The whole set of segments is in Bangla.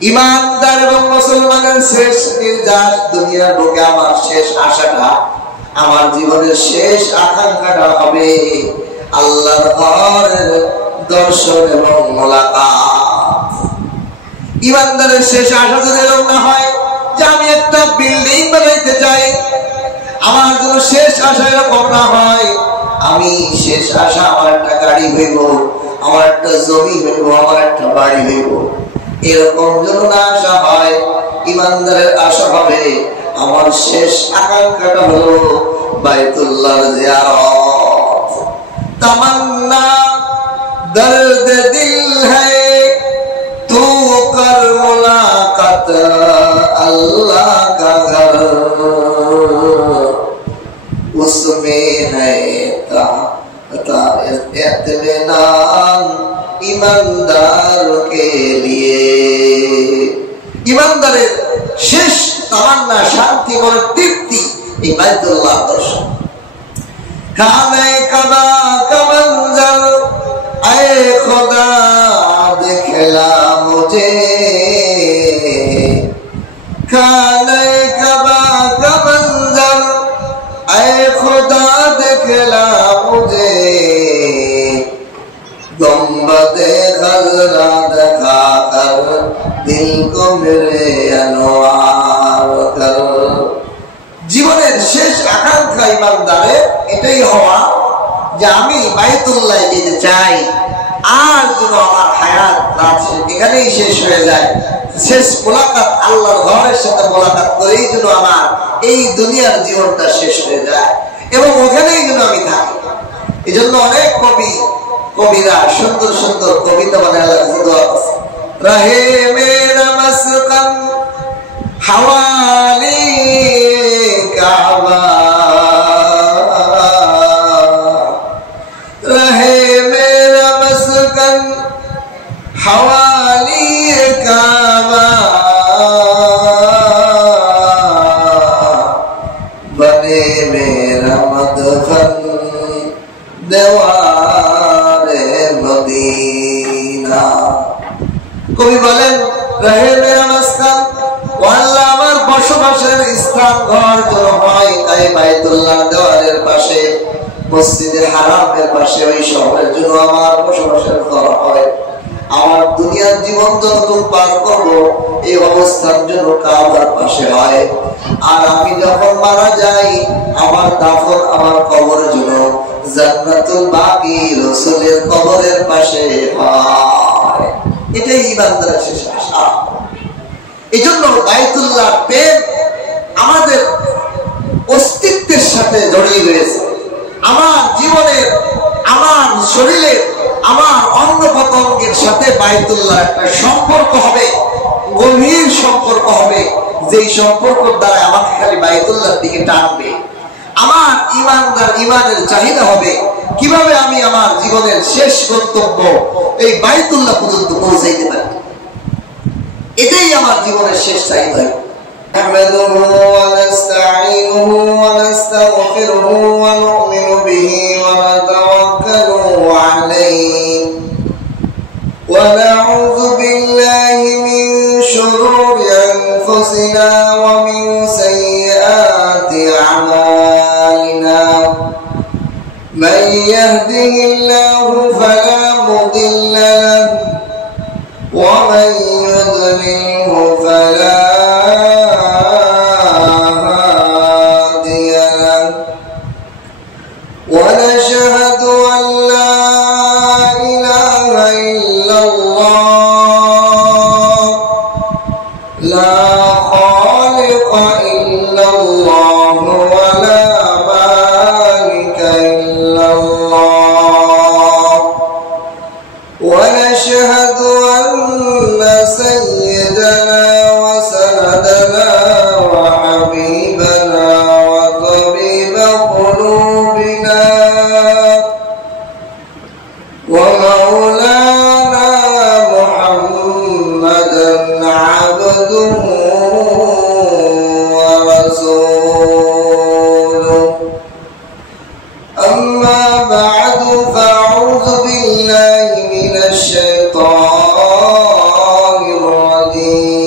ইমানদার এবং মুসলমানের শেষ নির্যাস দুনিয়ার বুকে আমার শেষ আশাটা, আমার জীবনের শেষ আকাঙ্ক্ষাটা হবে আল্লাহর ঘরের দর্শন এবং মোলাকাত। ইমানদারের শেষ আশা যদি এরকম না হয় যে আমি একটা বিল্ডিং বানাইতে চাই, আমার জন্য শেষ আশা এরকম না হয় আমি শেষ আশা আমার একটা গাড়ি হইব, আমার একটা জমি হইব, আমার একটা বাড়ি হইব, এরকম যেন না আশা হয়। ইমানদারের আশা হবে আমার শেষ আকাঙ্ক্ষাটা হলো বাইতুল্লাহর জিয়ারত। তামান্না দর্দ দিল है तू कर मुलाकात अल्लाह का घर उसमें है इत्मीनान ईमानदार के लिए। ईमानदाরের শেষ তামান্না, শান্তি এবং তৃপ্তি এই বাইতুল্লাহ দর্শন। खाने कबा का मंजर ऐ खुदा दिखला मुझे, खाने कबा का मंजर ऐ खुदा दिखला मुझे, गुंबदे खजरा दिखा कर दिल को मेरे अनवार कर। জীবনের শেষ আকাঙ্ক্ষা ইমানদারের এটাই হওয়া যে আমি বাইতুল্লাহ যেতে চাই, আর যেন আমার হায়াত রাত এখানেই শেষ হয়ে যায়, শেষ মোলাকাত আল্লাহর ঘরের সাথে মোলাকাত করেই যেন আমার এই দুনিয়ার জীবনটা শেষ হয়ে যায় এবং ওখানেই যেন আমি থাকি। এই জন্য অনেক কবিরা সুন্দর সুন্দর কবিতা বানায় রাহে মেরা মাসকান হাওয়ালি কাবা, रहे मेरा मस्कन हवाली काबा, बने मेरा मदफन देवारे मदीना। कवि बोलेन रहे मेरा मस्कन, আল্লাহ আমার বসবাসের স্থান ঘর যেন হয় তাই বাইতুল্লাহ দেওয়ালের পাশে, মসজিদে হারামের পাশে ওই শহরের জন্য আমার বসবাসের ঘর হয়। আমার দুনিয়ার জীবন যতটুকু পার করবো এই অবস্থার জন্য কাবার পাশে হয়। আর আমি যখন মারা যাই আমার দাফন আমার কবর জন্য জান্নাতুল বাকি রাসূলের কবরের পাশে হয়। এটাই ইবাদতের শেষ আশা। এই জন্য বাইতুল্লাহ প্রেম আমাদের অস্তিত্বের সাথে জড়িয়ে রয়েছে। আমার জীবনের, আমার শরীরের, আমার অঙ্গ প্রত্যঙ্গের সাথে বাইতুল্লাহ একটা সম্পর্ক হবে, গভীর সম্পর্ক হবে, যেই সম্পর্কের দ্বারা আমাকে খালি বাইতুল্লাহর দিকে টানবে। আমার ইমানের চাহিদা হবে কিভাবে আমি আমার জীবনের শেষ গন্তব্য এই বাইতুল্লাহ পর্যন্ত পৌঁছাইতে পারি। এটাই আমার জীবনের শেষ চাহিদা। نحمده ونستعينه ونستغفره ونؤمن به ونتوكل عليه ونعوذ بالله من شرور أنفسنا ومن سيئات أعمالنا من يهده الله فلا مضل له ومن يضلله فلا ونشهد أن لا إله إلا الله لا خالق إلا الله ولا مالك إلا الله ونشهد أن سيدنا وسندنا وحبيبنا وطبيب قلوبنا ومولانا محمدا عبده ورسوله أما بعد فأعوذ بالله من الشيطان الرجيم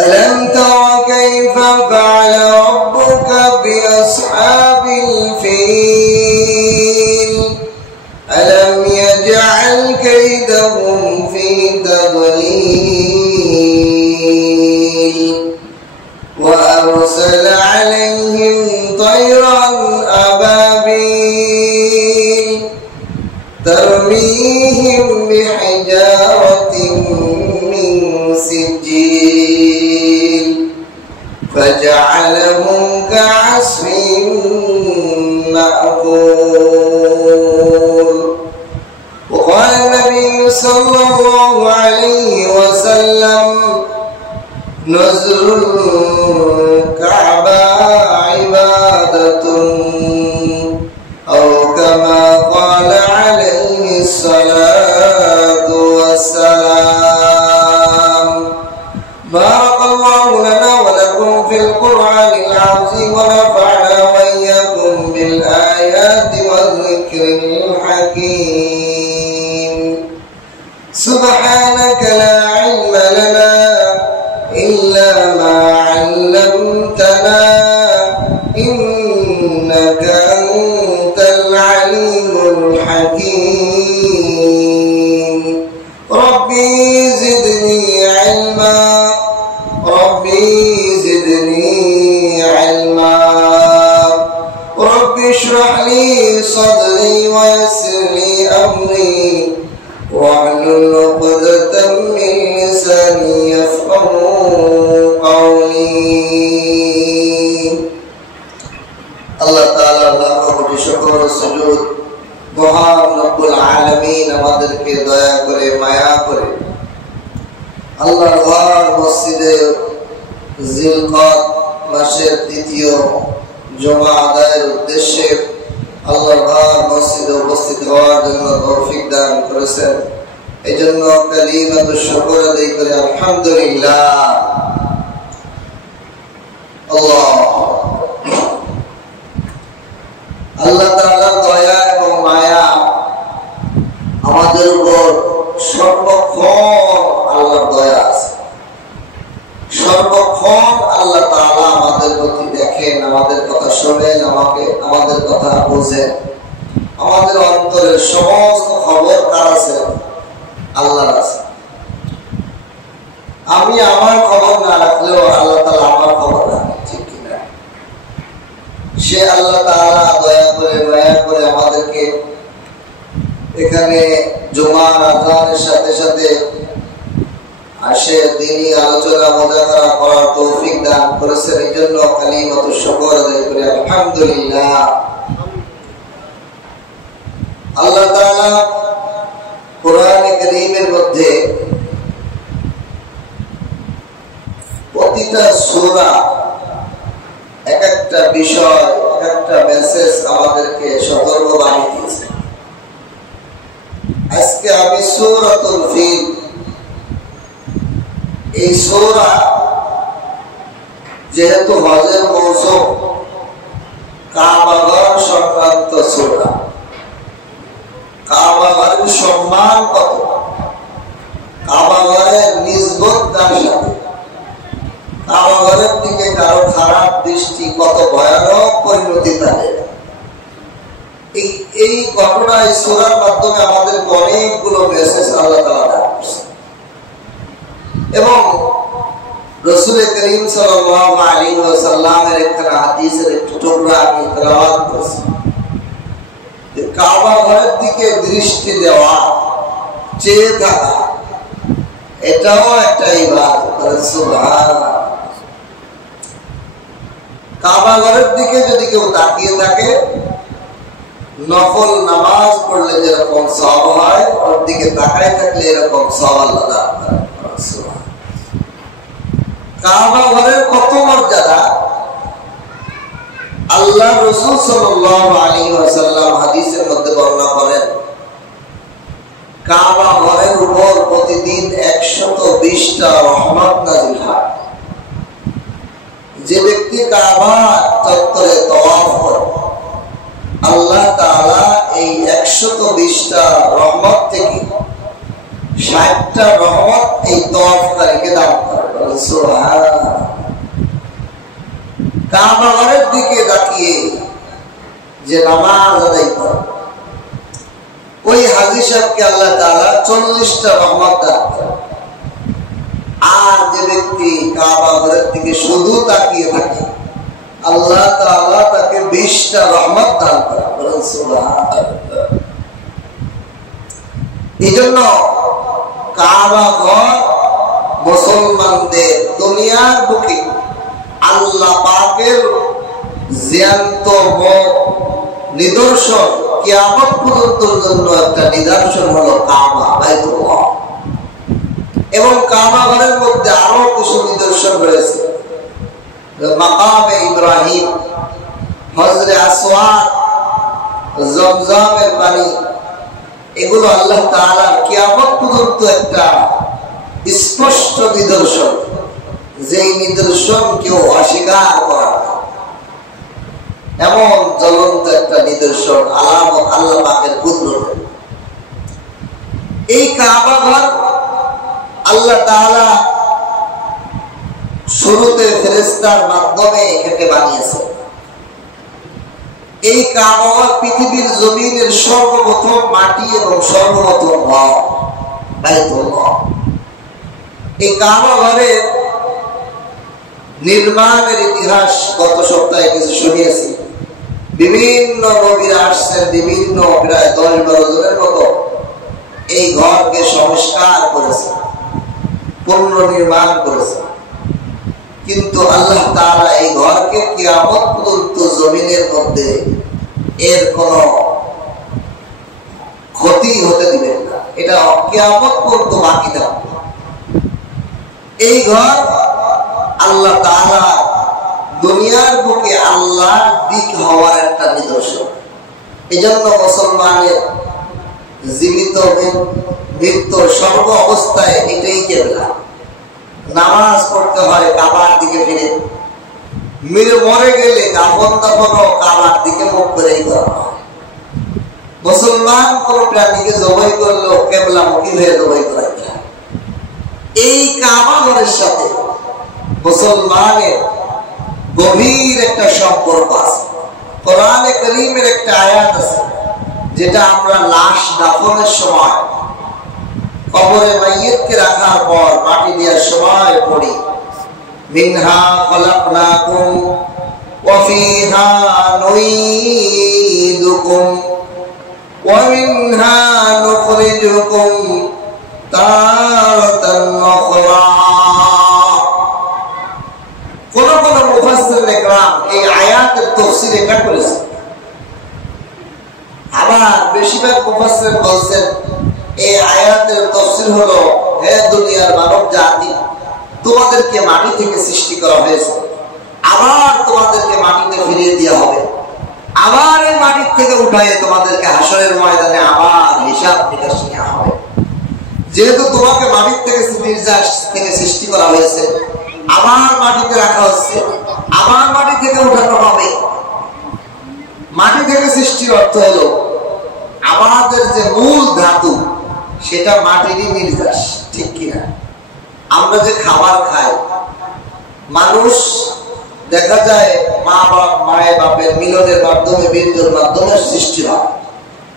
ألم تر كيف فعل ربك بأصحاب الفيل ألم يجعل كيدهم في تضليل وأرسل عليهم طيرا أبابيل ترميهم بحجارة من سجيل فجعلهم كعصف مأكول. وقال النبي صلى الله عليه وسلم نزل الكعبة عبادة أو كما قال عليه الصلاة والسلام. بارك الله لنا ولكم في القرآن العظيم ونفعنا وإياكم بالآيات والذكر الحكيم. سبحانك لا علم لنا إلا ما علمتنا إنك أنت العليم الحكيم. ربي زدني علما ربي زدني علما ربي اشرح لي صدري ويسر لي أمري واحلل عقدة من لساني يفقهوا قولي. আল্লাহ তাআলার লাখ কোটি শুকর ও সুজুদ মহান রব্বুল আলামিন আমাদেরকে দয়া করে মায়া করে আল্লাহর ঘর মসজিদে জিলকদ মাসের দ্বিতীয় জুমা আদায়ের উদ্দেশ্যে আল্লাহর ঘর মসজিদে উপস্থিত হওয়ার জন্য তৌফিক দান করেছেন। এই জন্য কালিমাতুশ শুকর আদায় করে আলহামদুলিল্লাহ। আল্লাহ তাআলার দয়া এবং মায়া আমাদের উপর সর্বক্ষণ আল্লাহর দয়া আছে। সর্বক্ষণ আল্লাহ তাআলা আমাদের প্রতি দেখেন, আমাদের কথা শোনেন, আমাদের কথা বোঝেন। আমাদের অন্তরের সমস্ত খবর কার আছে? আল্লাহর আছে। আমি আমার খবর না রাখলেও আল্লাহ তাআলা আমার খবর রাখেন, ঠিক কিনা? সে আল্লাহ তাআলা দয়া করে মায়া করে আমাদেরকে এখানে জুমার আযানের সাথে সাথে আসে দ্বীনি আলোচনা মুযাকারা করার তৌফিক দান করেছেন। এই জন্য কালিমাতুশ শুকর আদায় করে আলহামদুলিল্লাহ। আল্লাহ তাআলা কোরআনে কারীমের মধ্যে প্রতিটা সূরা এক একটা বিষয়, এক একটা মেসেজ আমাদেরকে সতর্কবাণী দিয়েছে। আজকে আমি সূরাতুল ফিল, এই সূরা যেহেতু হজের মৌসুম, কাবাগর সংক্রান্ত সূরা। কাবাগরের সম্মান কত, কাবাগরের নিসবত কার সাথে, কাবাগরের দিকে কারো খারাপ দৃষ্টি কত ভয়ানক পরিণতি তাদের। এই ঘটনা এই সূরার মাধ্যমে আমাদের অনেকগুলো মেসেজ আল্লাহ তাআলা দিয়েছেন। এবং রাসূল করিম সাল্লাল্লাহু আলাইহি ওয়াসাল্লামের একটা হাদিসের একটু টুকরা আমি তেলাওয়াত করেছি। কাবা ঘরের দিকে দৃষ্টি দেওয়া, চেয়ে থাকা, এটাও একটা ইবাদত। সুবহানাল্লাহ। কাবা ঘরের দিকে যদি কেউ তাকিয়ে থাকে, নফল নামাজ পড়লে যেরকম সওয়াব হয়, ওর দিকে তাকায় থাকলে এরকম সওয়াব আল্লাহ দান করেন। কাবা ঘরের কত মর্যাদা আল্লাহ রাসূল সাল্লাল্লাহু আলাইহি ওয়াসাল্লাম হাদিসের মধ্যে বর্ণনা করেন। কাবা ঘরের উপর প্রতিদিন 120টা রহমত নাযিল হয়। যে ব্যক্তি কাবা চত্বরে তাওয়াফ করে, আল্লাহ তাআলা এই 120টা রহমত থেকে 60টা রহমত এই তাওয়াফকারীকে দান করেন। সুবহানাল্লাহ। কাবা ঘরের দিকে তাকিয়ে যে নামাজ আদায় করে ওই হাজী সাহেবকে আল্লাহ তাআলা 40টা রহমত দান করেন। আর যে ব্যক্তি কাবা ঘরের দিকে শুধু তাকিয়ে থাকে আল্লাহ তাআলা তাকে 20টা রহমত দান করেন। সুবহানাল্লাহ। এইজন্য কাবা ঘর মুসলমানদের দুনিয়ার বুকে আল্লাহ পাকের জ্যান্ত নিদর্শন, কিয়ামত পর্যন্তর জন্য একটা নিদর্শন হলো কাবা, বাইতুল্লাহ। এবং কাবা ঘরের মধ্যে আরো কিছু নিদর্শন রয়েছে, মাকামে ইব্রাহিম, হজরে আসওয়াদ, জমজমের পানি, এগুলো আল্লাহ তাআলার কিয়ামত পর্যন্ত একটা স্পষ্ট নিদর্শন, যে নিদর্শন কেউ অস্বীকার করে না, এমন জ্বলন্ত একটা নিদর্শন, আলামত আল্লাহ পাকের কুদরত। এই কাবা ঘর আল্লাহ তাআলা শুরুতে ফেরেশতার মাধ্যমে এটাকে বানিয়েছেন। এই কাবা ঘর পৃথিবীর জমিনের সর্বপ্রথম মাটি এবং সর্বপ্রথম ঘর, বাইতুল্লাহ। এই কাবা ঘরের নির্মাণের ইতিহাস গত সপ্তাহে কিছু শুনিয়েছি। বিভিন্ন নবীরা আসছেন, বিভিন্ন প্রায় 10-12 জনের মতো এই ঘরকে সংস্কার করেছে, পুনর্নির্মাণ করেছে। কিন্তু আল্লাহ তাআলা এই ঘরকে কিয়ামত পর্যন্ত জমিনের মধ্যে এর কোন ক্ষতি হতে দিবেন না, এটা কিয়ামত পর্যন্ত বাকি থাকবে। এই ঘর আল্লাহ তাআলা দুনিয়ার বুকে আল্লাহর দিক হওয়ার একটা নিদর্শন। এজন্য মুসলমানের জীবিত মৃত্যু সর্ব অবস্থায় এটাই কেবলা। নামাজ পড়তে হয় কাবার দিকে ফিরে, মরে গেলে কাফন দাফনও কাবার দিকে মুখ করেই করা হয়। মুসলমান কোন প্রাণীকে জবাই করলেও কেবলা মুখী হয়ে জবাই করা হয়। এই কাবা ঘরের সাথে মুসলমানের গভীর একটা সম্পর্ক আছে। কোরআনে কারীমের একটা আয়াত আছে যেটা আমরা লাশ দাফনের সময় কবরে মাইয়িতকে রাখার পর মাটি দেওয়ার সময় পড়ি, মিনহা খলাকনাকুম ওয়া ফিহা নুঈদুকুম ওয়া মিনহা নুখরিজুকুম তারাতান উখরা। কোন কোন মুফাসসিরিনে কেরাম এই আয়াতের তাফসীর এটা করেছেন। আবার বেশিরভাগ মুফাসসির বলেছেন এই আয়াতের তাফসীর হলো, হে দুনিয়ার মানব জাতি, তোমাদেরকে মাটি থেকে সৃষ্টি করা হয়েছে, আবার তোমাদেরকে মাটিতে ফিরিয়ে দেওয়া হবে, আবার এই মাটি থেকে উঠায়ে তোমাদেরকে হাসরের ময়দানে আবার হিসাব নিকাশ নেওয়া হবে। যেহেতু তোমাকে মাটি থেকে সৃষ্টি করা হয়েছে, আবার মাটিতে রাখা হচ্ছে, আবার মাটি থেকে উঠানো হবে। মাটি থেকে সৃষ্টির অর্থ হলো আমাদের যে মূল ধাতু সেটা মাটিরই নির্যাস, ঠিক কিনা? আমরা যে খাবার খাই, মানুষ দেখা যায় মায়ের বাপের মিলনের মাধ্যমে, বীর্যের মাধ্যমে সৃষ্টি হয়।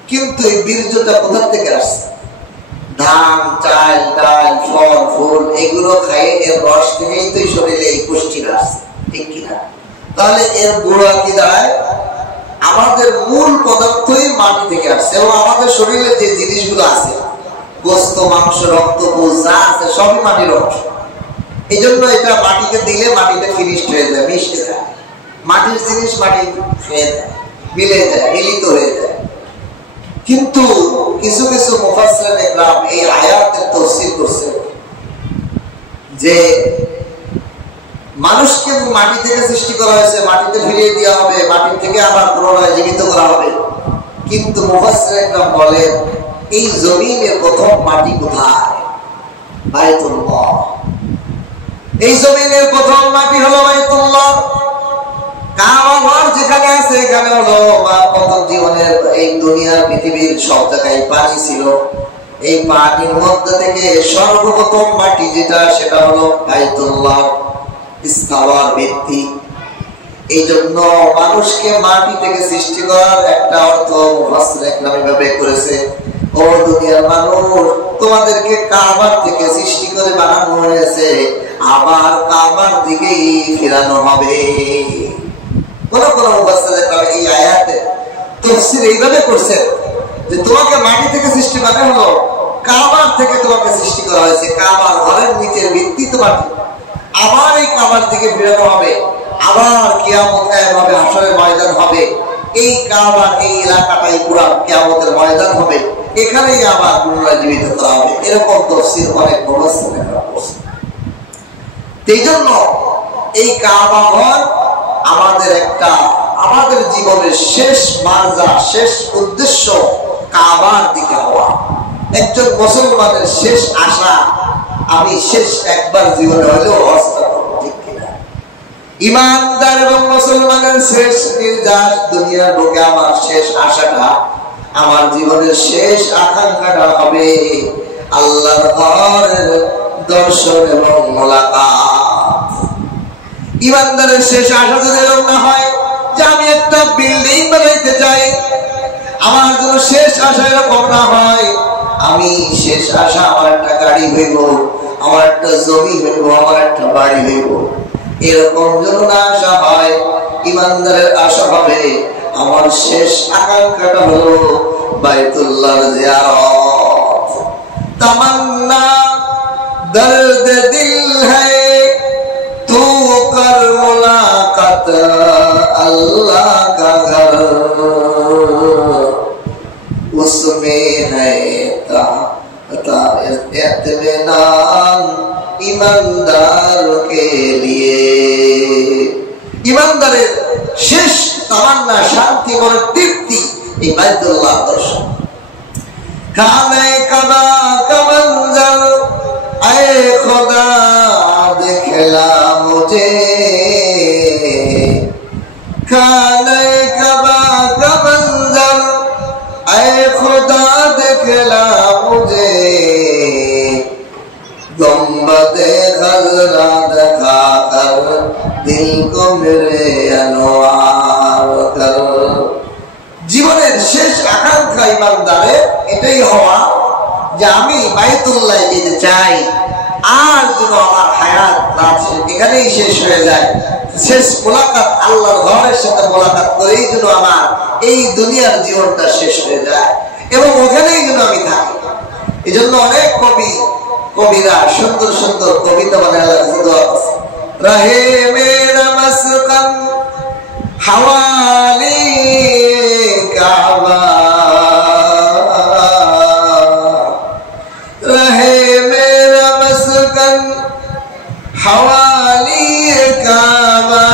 কিন্তু এই বীর্যটা কোথা থেকে আসছে? ধান, চাল, ডাল, ফল, ফুল এগুলো খাই, এর রস থেকেই তো শরীরে এই পুষ্টি আসছে, ঠিক কিনা? তাহলে এর গুঁড়া কি দাঁড়ায়? আমাদের মূল পদার্থই মাটি থেকে আসছে। এবং আমাদের শরীরে যে জিনিসগুলো আছে, গোস্ত, মাংস, রক্ত, পুষ যা আছে সবই মাটির অংশ। এই জন্য এটা মাটিতে দিলে মাটিতে ফিনিশড হয়ে যায়, মিশে যায়। মাটির জিনিস মাটি খেয়ে যায়, মিলে যায়, মিলিত হয়ে যায়। কিন্তু কিছু কিছু মুফাসসিরিনে কেরাম এই আয়াতের তাফসীর করছে যে মানুষকে মাটি থেকে সৃষ্টি করা হয়েছে, মাটিতে ফিরিয়ে দেওয়া হবে, মাটি থেকে আবার পুনরায় জীবিত করা হবে। কিন্তু মুফাসসিরিনে কেরাম বলেন এই জমিনের প্রথম মাটি কোথায়? বাইতুল্লাহ। এই জমিনের প্রথম মাটি হলো বাইতুল্লাহ। কাবা ঘর যেখানে আছে এখানে হলো প্রথম জীবনের এই দুনিয়ার পৃথিবীর সব জায়গায় পানি ছিল। এই মাটির মধ্যে থেকে সর্বপ্রথম মাটি যেটা সেটা হলো বাইতুল্লাহ স্থাবর ভিত্তি। এই জন্য মানুষকে মাটি থেকে সৃষ্টি করার একটা অর্থ মুফাসসির ইকরাম এভাবে করেছে, ও দুনিয়ার মানুষ, তোমাদেরকে কাবার থেকে সৃষ্টি করে বানানো হয়েছে, আবার কাবার দিকেই ফিরানো হবে। কোন কোন মুফাসসির ইকরাম এই আয়াতে তাফসীর এইভাবে করছে যে তোমাকে মাটি থেকে সৃষ্টি মানে হলো কাবার থেকে তোমাকে সৃষ্টি করা হয়েছে, কাবার ঘরের নিচের ভিত্তি তো মাটি, আবার এই কাবার দিকে ফিরানো হবে, আবার কিয়ামত হবে, হাশরের ময়দান হবে, এই কাবার এই এলাকাটাই পুরা কিয়ামতের ময়দান হবে, এখানেই আবার পুনরুজ্জীবিত করা হবে। এরকম তাফসীর অনেক মুফাসসির করছে। এই জন্য এই কাবা ঘর আমাদের জীবনের শেষ মার্জা, শেষ উদ্দেশ্য কাবার দিকে হওয়া। একজন মুসলমানের শেষ আশা, আমি শেষ একবার জীবনে হলেও হজ করব, ঠিক কিনা? ইমানদার এবং মুসলমানের শেষ নির্যাস, দুনিয়ার বুকে আমার শেষ আশাটা, আমার জীবনের শেষ আকাঙ্ক্ষাটা হবে আল্লাহর ঘরের দর্শন এবং মোলাকাত। ইমানদারের শেষ আশা যদি এরকম না হয় যে আমি একটা বিল্ডিং বানাইতে চাই, আমার জন্য শেষ আশা এরকম না হয় আমি শেষ আশা আমার একটা গাড়ি হইব, আমার একটা জমি হইব, আমার একটা বাড়ি হইব, এরকম যেন না আশা হয়। ইমানদারের আশা হবে আমার শেষ আকাঙ্ক্ষাটা হলো বাইতুল্লাহর জিয়ারত। তামান্না দর্দ দিল है तू कर मुलाकात अल्लाह का घर, उसमें है इत्मीनान ईमानदार के लिए। ईमानदाরের শেষ তামান্না, শান্তি এবং তৃপ্তি এই বাইতুল্লাহ দর্শন। खाने कबा का मंजर ऐ खुदा दिखला मुझे, खाने कबा का मंजर ऐ खुदा दिखला मुझे, गुंबदे खजरा दिखा कर दिल को मेरे अनवार कर। জীবনের শেষ আকাঙ্ক্ষা ইমানদারের এটাই হওয়া যে আমি বাইতুল্লাহ যেতে চাই, আর যেন আমার হায়াত না এখানেই শেষ হয়ে যায়, শেষ মোলাকাত আল্লাহর ঘরের সাথে মোলাকাত করেই যেন আমার এই দুনিয়ার জীবনটা শেষ হয়ে যায় এবং ওখানেই যেন আমি থাকি। এই জন্য অনেক কবিরা সুন্দর সুন্দর কবিতা বানায় রহে মেরা মাসকান হাওয়ালি কাবা, रहे मेरा मस्कन हवाली काबा,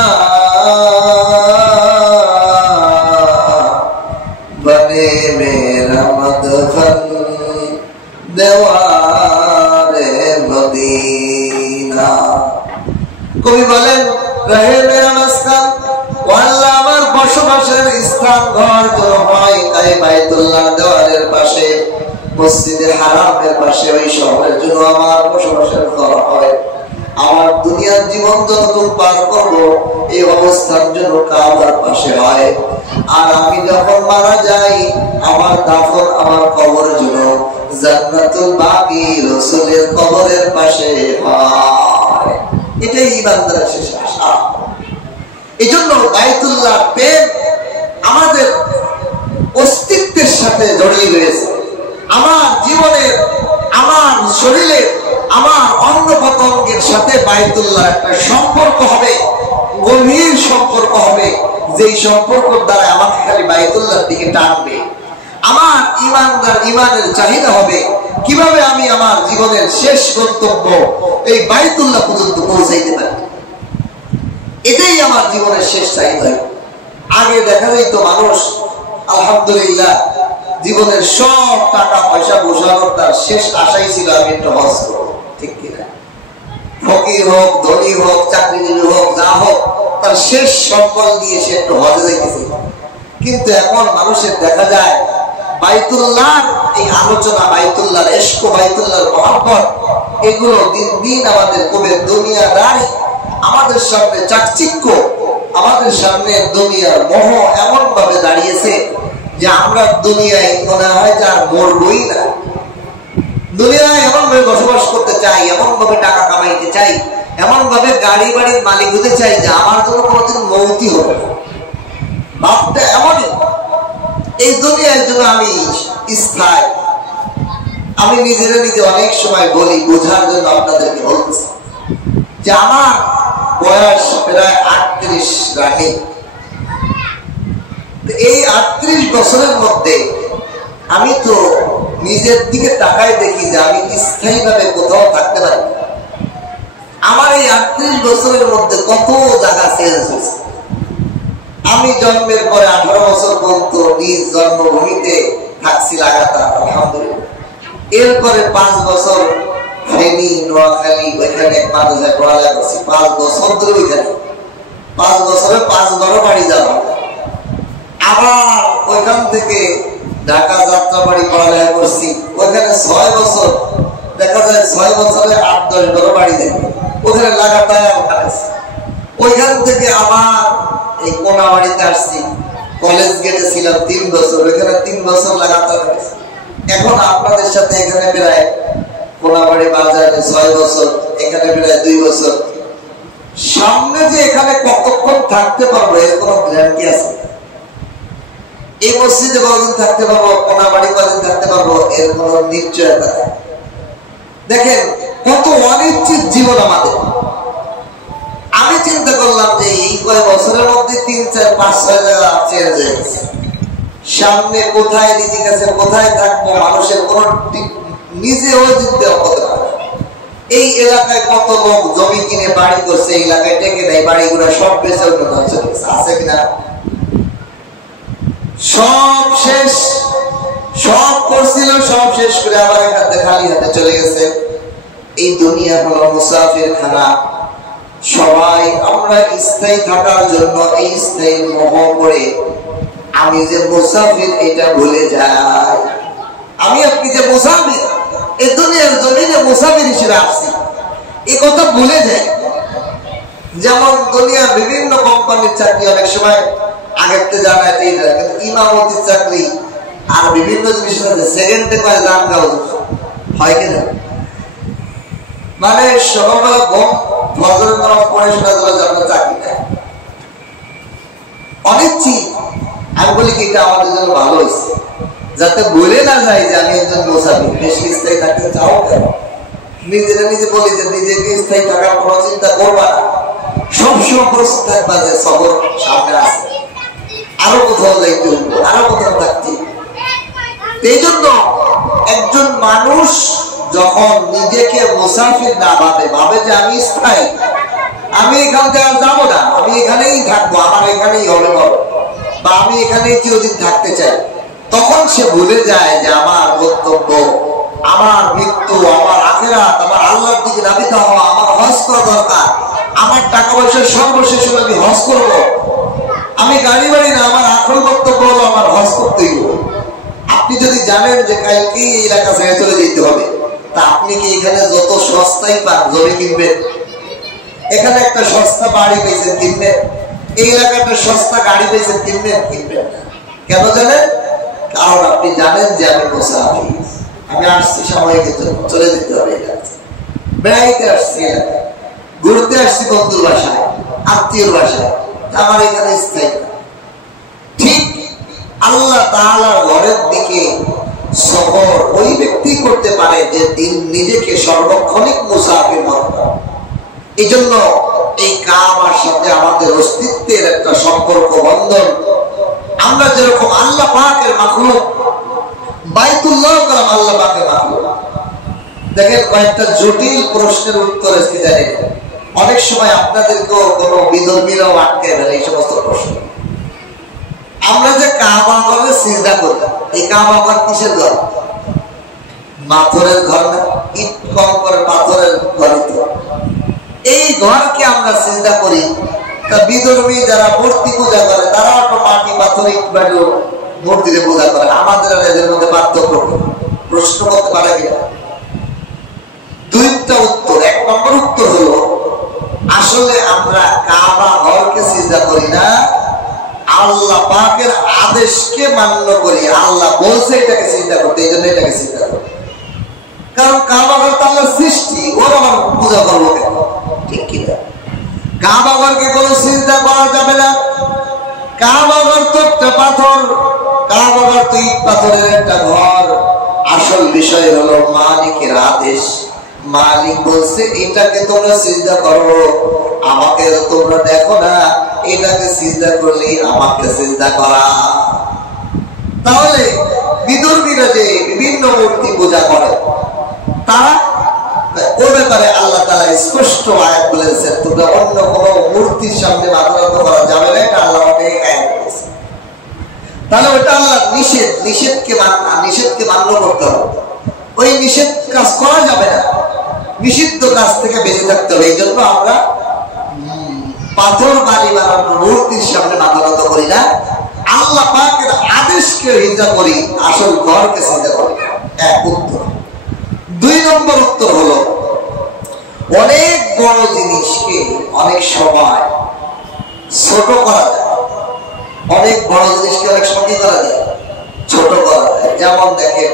बने मेरा मदफन देवारे मदीना। कवि बोलेन रहे मेरा मस्कन, আল্লাহ আমার বসবাসের স্থান ঘর যেন হয় তাই বাইতুল্লাহ দেওয়ালের পাশে, মসজিদে হারামের পাশে, ওই শহরের জন্য আমার বসবাসের ঘর হয়। আমার দুনিয়ার জীবন যতটুকু পার করবো এই অবস্থার জন্য কাবার পাশে হয়। আর আমি যখন মারা যাই আমার দাফন, আমার কবর যেন জান্নাতুল বাকি রাসূলের কবরের পাশে হয়। এটাই ইমানদারের শেষ আশা। এই জন্য বাইতুল্লাহ প্রেম আমাদের অস্তিত্বের সাথে জড়িয়ে রয়েছে। আমার জীবনের, আমার শরীরের, আমার অঙ্গ প্রত্যঙ্গের সাথে বাইতুল্লাহ একটা সম্পর্ক হবে, গভীর সম্পর্ক হবে, যেই সম্পর্কের দ্বারা আমাকে খালি বাইতুল্লাহর দিকে টানবে। আমার ইমানের চাহিদা হবে কিভাবে আমি আমার জীবনের শেষ গন্তব্য এই বাইতুল্লাহ পর্যন্ত পৌঁছাইতে পারি। এটাই আমার জীবনের শেষ চাহিদা। আগে দেখা যাইতো মানুষ আলহামদুলিল্লাহ জীবনের সব টাকা পয়সা বসানোর তার শেষ আশাই ছিল আমি একটা হজ করবো, ঠিক কিনা? ফকির হোক, ধনী হোক, চাকরিজীবী হোক, যা হোক, তার শেষ সম্বল দিয়ে সে একটু হজে যাইতেছে। কিন্তু এখন মানুষের দেখা যায় বাইতুল্লাহ এই আলোচনা, বাইতুল্লাহ ইশক, বাইতুল্লাহ মহব্বত, এগুলো দিন দিন আমাদের কবে দুনিয়াদারি, আমাদের সামনে চাকচিক্য, আমাদের সামনে দুনিয়ার মোহ এমন ভাবে দাঁড়িয়েছে যে আমরা দুনিয়ায় মনে হয় যে আর মরবই না। দুনিয়ায় এমন ভাবে বসবাস করতে চাই, এমন ভাবে টাকা কামাইতে চাই, এমন ভাবে গাড়ি বাড়ির মালিক হতে চাই যে আমার জন্য কোনোদিন মৌতি হবে না। ভাবটা এমনই, এই দুনিয়ার জন্য আমি স্থায়ী। আমি নিজেরা নিজে অনেক সময় বলি, বোঝার জন্য আপনাদেরকে বলতেছি যে আমার বয়স প্রায় 38 রাখে। এই 38 বছরের মধ্যে আমি তো নিজের দিকে তাকায় দেখি যে আমি স্থায়ীভাবে কোথাও থাকতে পারি। আমার এই 38 বছরের মধ্যে কত জায়গা চেঞ্জ হয়েছে। আমি জন্মের পরে 18 বছর পর্যন্ত নিজ জন্মভূমিতে থাকছি লাগাতার, আলহামদুলিল্লাহ। এরপরে 5 বছর ফেনী, নোয়াখালী, ওইখানে মাদ্রাসায় পড়ালেখা করছি। 5 বছর ধরে ওইখানে, 5 বছরে 5 বার বাড়ি যাওয়া। আবার ওইখান থেকে ঢাকা যাত্রাবাড়ি পড়ালেখা করছি, ওইখানে 6 বছর, দেখা যায় 6 বছরে 8-10 বার বাড়ি দেয়, ওখানে লাগাতার কাটাইছি। ওইখান থেকে আবার এই কোনাবাড়িতে আসছি, কলেজ গেটে ছিলাম 3 বছর, ওইখানে 3 বছর লাগাতার কাটাইছি। এখন আপনাদের সাথে এখানে প্রায় কোনাবাড়ি বাজারে 6 বছর, এখানে প্রায় 2 বছর। সামনে যে এখানে কতক্ষণ থাকতে পারবো এর কোনো গ্যারান্টি আছে? এই মসজিদে কতদিন থাকতে পারবো, কোনাবাড়ি কতদিন থাকতে পারবো, এর কোনো নিশ্চয়তা নেই। দেখেন কত অনিশ্চিত জীবন আমাদের। আমি চিন্তা করলাম যে এই কয়েক বছরের মধ্যে 3, 4, 5, 6 জায়গা চেঞ্জ হয়ে গেছে। সামনে কোথায় নিজের কাছে কোথায় থাকবো মানুষের কোন নিজেও চিনতে হতে পারে। এই এলাকায় কত লোক জমি কিনে বাড়ি করছে, এই এলাকায় টেকে নেই, বাড়িগুলো সব বেঁচে আছে কিনা, সব শেষ, সব করছিল, সব শেষ করে আবার এখানে খালি হাতে চলে গেছে। এই দুনিয়া হলো মুসাফির খানা। সবাই আমরা স্থায়ী থাকার জন্য এই স্থায়ী মোহ করে আমি যে মুসাফির এটা ভুলে যাই। আমি আপনি যে মুসাফির, এই দুনিয়ার জমিনে মুসাফির হিসেবে আসছি, এই কথা ভুলে যায়। যেমন দুনিয়ার বিভিন্ন কোম্পানির চাকরি অনেক সময় আগের থেকে জানায়, কিন্তু ইমামতির চাকরি আর বিভিন্ন জিনিস আছে সেকেন্ডে পায় দাম কাগজ হয় কিনা, মানে সকালবেলা ঘুম ফজরের নামাজ পড়ে শোনা যাবে যে আপনার চাকরি নেয় অনিশ্চিত। আমি বলি কি এটা আমাদের জন্য ভালো হয়েছে, যাতে বলে না যায় যে আমি একজন মুসাফির। বেশি স্থায়ী থাকতে চাও কেন? নিজেরা নিজে বলি যে নিজেকে স্থায়ী থাকার কোনো চিন্তা করবা না, সবসময় প্রস্তুত থাকবা যে সফর সামনে আছে, আরো কোথাও যাইতে হইব, আরো কোথাও থাকতে। এই জন্য একজন মানুষ যখন নিজেকে মুসাফির না ভাবে, ভাবে যে আমি স্থায়ী, আমি এখান থেকে আর যাবো না, আমি এখানেই থাকবো, আমার এখানেই হবে বড়, বা আমি এখানেই চিরদিন থাকতে চাই, তখন সে ভুলে যায় যে আমার বক্তব্য, আমার মৃত্যু, আমার আখিরাত, আমার আল্লাহর দিকে ধাবিত হওয়া, আমার হজ করা দরকার। আমার টাকা পয়সার সর্বশেষ হলে আমি হজ করবো। আমি গাড়ি বাড়ি না, আমার আসল বক্তব্য হলো আমার হজ করতেই হবে। আপনি যদি জানেন যে কালকে এই এলাকা ছেড়ে চলে যেতে হবে, তা আপনি কি এখানে যত সস্তাই পান জমি কিনবেন? এখানে একটা সস্তা বাড়ি পেয়েছেন কিনবেন, এই এলাকাটা সস্তা গাড়ি পেয়েছেন কিনবেন? কিনবেন না। কেন জানেন? কারণ আপনি জানেন যে আমি মুসাফির, আমি আসছি সাময়িক চলে যেতে হবে, বেড়াইতে আসছি, ঘুরতে আসছি বন্ধুর বাসায়, আত্মীয়র বাসায়, আমার এখানে স্থায়ী। ঠিক আল্লাহ তাআলার ঘরের দিকে সফর ওই ব্যক্তি করতে পারে যে দিন নিজেকে সর্বক্ষণিক মুসাফির মনে করে। এই জন্য এই কাবার সাথে আমাদের অস্তিত্বের একটা সম্পর্ক বন্ধন। আমরা যেরকম আল্লাহ পাকের মাখলুক, বাইতুল্লাহ কালাম আল্লাহ পাকের মাখলুক। দেখেন কয়েকটা জটিল প্রশ্নের উত্তর আজকে জানি, অনেক সময় আপনাদেরকেও কোনো বিধর্মীরাও আটকে ফেলে এই সমস্ত প্রশ্ন। আমরা যে কাবা ঘরে সিজদা করি, এই কাবা ঘর কিসের ঘর? পাথরের ঘর না? ইট কঙ্কর পাথরের ঘর। এই ঘরকে আমরা সিজদা করি। তা বিধর্মী যারা মূর্তি পূজা করে তারা তো মাটি পাথর ইট বাড়ি মূর্তিতে পূজা করে, আমাদের আর এদের মধ্যে পার্থক্য প্রশ্ন করতে পারে কিনা? দুইটা উত্তর। এক নম্বর উত্তর হলো আসলে আমরা কাবা ঘরকে সিজদা করি না, আল্লাহ পাকের আদেশকে মান্য করি। আল্লাহ বলছে এটাকে সিজদা করতে, এই জন্য এটাকে সিজদা করি। কারণ কাবা ঘর তো আল্লাহর সৃষ্টি, ওর আবার পূজা করবো কেন? ঠিক কিনা? কাবা ঘরকে কোনো সিজদা করা যাবে না। কাবা ঘর তো একটা পাথর, কাবা ঘর তো ইট পাথরের একটা ঘর। আসল বিষয় হলো মালিকের আদেশ। মালিক বলছে এটাকে তোমরা সিজদা করো, আমাকে তোমরা দেখো না, এটাকে সিজদা করলে আমাকে সিজদা করা। তাহলে বিদুর্মীরা যে বিভিন্ন মূর্তি পূজা করে, তারা ও ব্যাপারে আল্লাহ তাআলা স্পষ্ট আয়াত বলেছেন, তোমরা অন্য কোনো মূর্তির সামনে মাথা নত করা যাবে না, এটা আল্লাহ অনেক আয়াত বলেছেন। তাহলে ওটা আল্লাহ নিষেধ, নিষেধকে মান্য করতে হবে। ওই নিষেধ কাজ করা যাবে না, নিষিদ্ধ কাজ থেকে বেঁচে থাকতে হবে। এই জন্য আমরা পাথর বাড়ি বানানো মূর্তির সামনে মাথা নত করি না, আল্লাহ পাকের আদেশকে হিজা করি, আসল ঘরকে সিজদা করি। এক উত্তর। দুই নম্বর উত্তর হলো অনেক বড় জিনিসকে অনেক সময় ছোট করা যায়, অনেক বড় জিনিসকে অনেক সময় করা যায় ছোট করা যায়। যেমন দেখেন,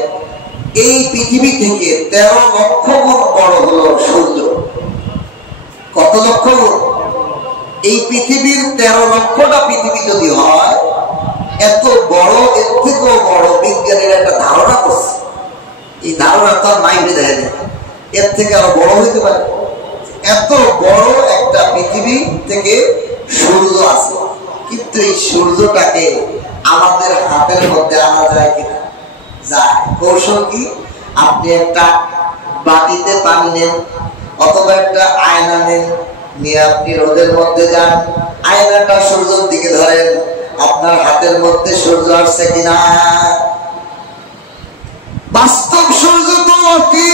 এই পৃথিবী থেকে 13 লক্ষ গুণ বড় হলো সূর্য। কত লক্ষ গুণ? এই পৃথিবীর 13 লক্ষটা পৃথিবী যদি হয়, এত বড়, এর থেকেও বড় বিজ্ঞানীরা একটা ধারণা করছে। এই ধারণা তো আর নাই দেখা যায়, এর থেকে আরো বড় হইতে পারে। এত বড় একটা পৃথিবী থেকে সূর্য আছে, কিন্তু এই সূর্যটাকে আমাদের হাতের মধ্যে আনা যায় কিনা? যায়। কৌশল কি? আপনি একটা বাটিতে পানি নেন, অথবা একটা আয়না নেন, নিয়ে আপনি রোদের মধ্যে যান, আয়নাটা সূর্যের দিকে ধরেন, আপনার হাতের মধ্যে সূর্য আসছে কিনা? বাস্তব সূর্য তো অতি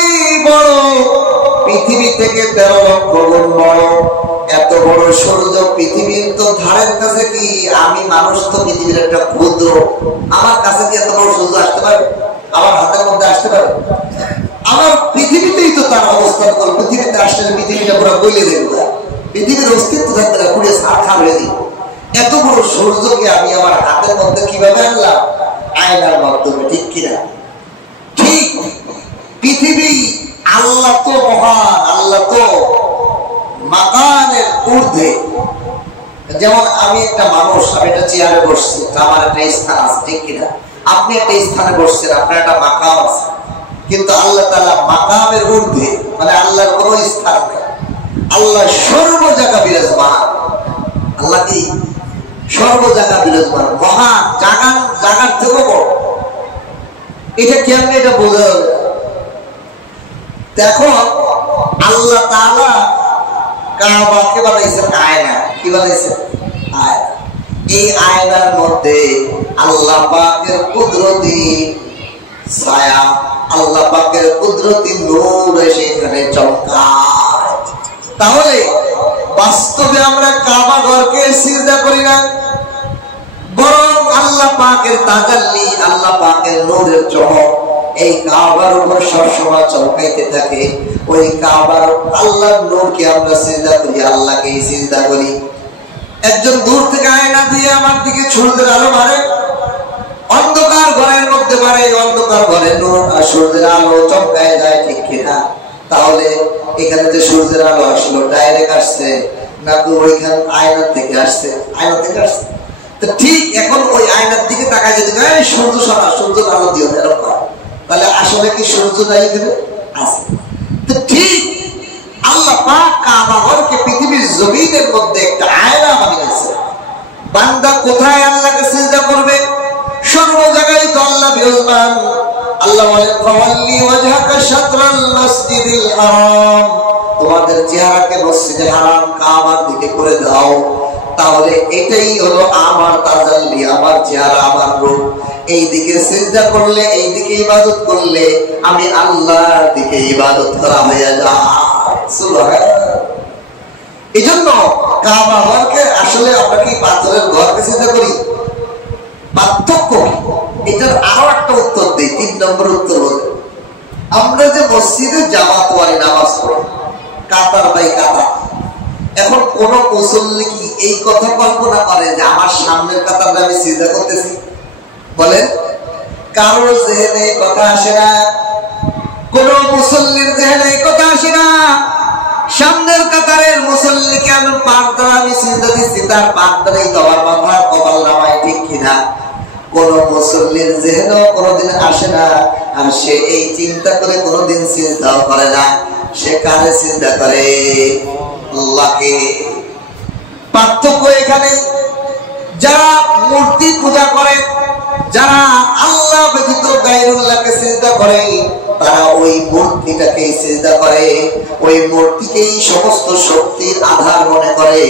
বড়, পৃথিবী থেকে 13 লক্ষ গুণ বড়। এত বড় সূর্য পৃথিবীর তো ধারের কাছে কি? আমি মানুষ তো পৃথিবীর একটা ক্ষুদ্র, আমার কাছে কি এত বড় সূর্য আসতে পারে? আমার হাতের মধ্যে আসতে পারে? আমার পৃথিবীতেই তো তার অবস্থান করো, পৃথিবীতে আসলে পৃথিবীটা পুরো বলে দেব, পৃথিবীর অস্তিত্ব থাকবে না, পুড়ে সাক্ষা হয়ে দিব। এত বড় সূর্যকে আমি আমার হাতের মধ্যে কিভাবে আনলাম? আয়নার মাধ্যমে। ঠিক কিনা? ঠিক। পৃথিবী, আল্লাহ তো মহান, আল্লাহ তো মাকানের ঊর্ধ্বে। যেমন আমি একটা মানুষ, আমি একটা চেয়ারে বসছি, আমার একটা স্থান আছে, ঠিক কিনা? আপনি একটা স্থানে বসছেন, আপনার একটা মাকাম আছে, কিন্তু আল্লাহ তাআলা মাকামের ঊর্ধ্বে, মানে আল্লাহর কোনো স্থান নেই। আল্লাহ সর্ব জায়গা বিরাজমান। আল্লাহ কি সর্ব জায়গা বিরাজমান, মহান, জাগার থেকেও বড়। এটা কেমনে এটা বোঝা যাবে? দেখো, আল্লাহ তাআলা কাবাকে বানাইছেন আয়না। কি বানাইছেন? আয়না। এই আয়নার মধ্যে আল্লাহ পাকের কুদরতি ছায়া, আল্লাহ পাকের কুদরতি নূর সেখানে চমকায়। তাহলে বাস্তবে আমরা কাবা ঘরকে সিজদা করি না, বরং আল্লাহ পাকের তাজাল্লি, আল্লাহ পাকের নূরের চমক এই কাবার উপর সবসময় চমকাইতে থাকে। ওই কাবার আল্লাহর নূরকে আমরা সিজদা করি, আল্লাহকে সিজদা করি। একজন দূর থেকে আয়না দিয়ে আমার দিকে সূর্যের আলো মারে, অন্ধকার ঘরের মধ্যে মারে, অন্ধকার ঘরের নূর আর সূর্যের আলো চমকায় যায়, ঠিক কিনা? তাহলে এখানে যে সূর্যের আলো আসলো, ডাইরেক্ট আসছে নাকি ওইখান আয়নার থেকে আসছে? আয়না থেকে আসছে। তো ঠিক এখন ওই আয়নার দিকে তাকায় যদি সূর্য সরা, সূর্য আলো দিও এরকম, তাহলে আসলে কি সূর্য দায়ী দেবে? আছে। তো ঠিক আল্লাহ পাক কাবা ঘরকে পৃথিবীর জমিনের মধ্যে একটা আয়না বানিয়েছে। বান্দা কোথায় আল্লাহকে সিজদা করবে? সর্ব জায়গায় তো আল্লাহ বিরাজমান। আল্লাহ বলেন, ফাওয়াল্লি ওয়াজহাকা শাতরাল মাসজিদিল হারাম, তোমাদের চেহারাকে মসজিদে হারাম কাবার দিকে করে দাও। তাহলে এটাই হলো আমার তাজাল্লি, আমার চেহারা, আমার রূপ। এই দিকে সিজদা করলে, এই দিকে ইবাদত করলে আমি আল্লাহর দিকে ইবাদত করা হয়ে যায়। সুবহানাল্লাহ। এজন্য কাবা ঘরকে আসলে আমরা কি পাথরের ঘরকে সিজদা করি? পার্থক্য কি? এটার আরো একটা উত্তর দিই, 3 নম্বর উত্তর হলো, আমরা যে মসজিদে জামাত ওয়ারি নামাজ পড়ি কাতার বাই কাতার, এখন কোন মুসল্লি কি এই কথা কল্পনা করে যে আমার সামনের কাতারে আমি সিজদা করতেছি? বলেন, কারোর জেহেনে কথা আসে না, কোন মুসল্লির জেহেনে কথা আসে না সামনের কাতারের মুসল্লিকে আমি পাঁচ দ্বারা আমি সিজদা দিচ্ছি, তার পাঁচ দ্বারাই তোমার মাথা কপাল নামায়, ঠিক কিনা? কোন মুসল্লির জেহেনেও কোনোদিন আসে না, আর সে এই চিন্তা করে কোনোদিন সিজদাও করে না। সে কারে সিজদা করে? আল্লাহকে। পার্থক্য এখানে, যারা মূর্তি পূজা করে, যারা আল্লাহ ব্যতীত গায়রুল্লাহকে সিজদা করে, তারা ওই মূর্তিটাকে সিজদা করে, ওই মূর্তিকেই সমস্ত শক্তির আধার মনে করে,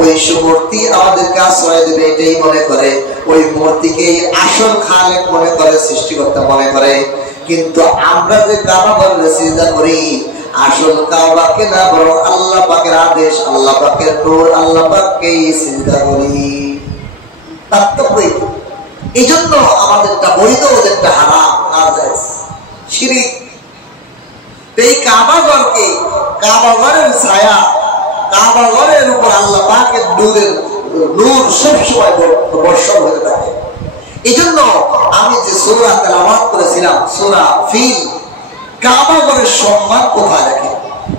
ওই মূর্তি আমাদেরকে আশ্রয় দেবে এটাই মনে করে, ওই মূর্তিকেই আসল খালেক মনে করে, সৃষ্টিকর্তা মনে করে। কিন্তু আমরা যে কাবা ঘরে সিজদা করি, আসল কাবাকে না, বরং আল্লাহ পাকের আদেশ, আল্লাহ পাকের নূর, আল্লাহ পাককেই সিজদা করি। পার্থক্য এই জন্য আমাদেরটা বৈধ, ওদেরটা হারাম, নাজায়েজ, শিরক। এই কাবা ঘরকে, কাবা ঘরের ছায়া, কাবা ঘরের উপর আল্লাহ পাকের নূর সবসময় বর্ষণ হয়ে থাকে। এই জন্য আমি যে সূরা তেলাওয়াত করেছিলাম, সূরা ফিল, কাবা ঘরের সম্মান কোথায় রাখে?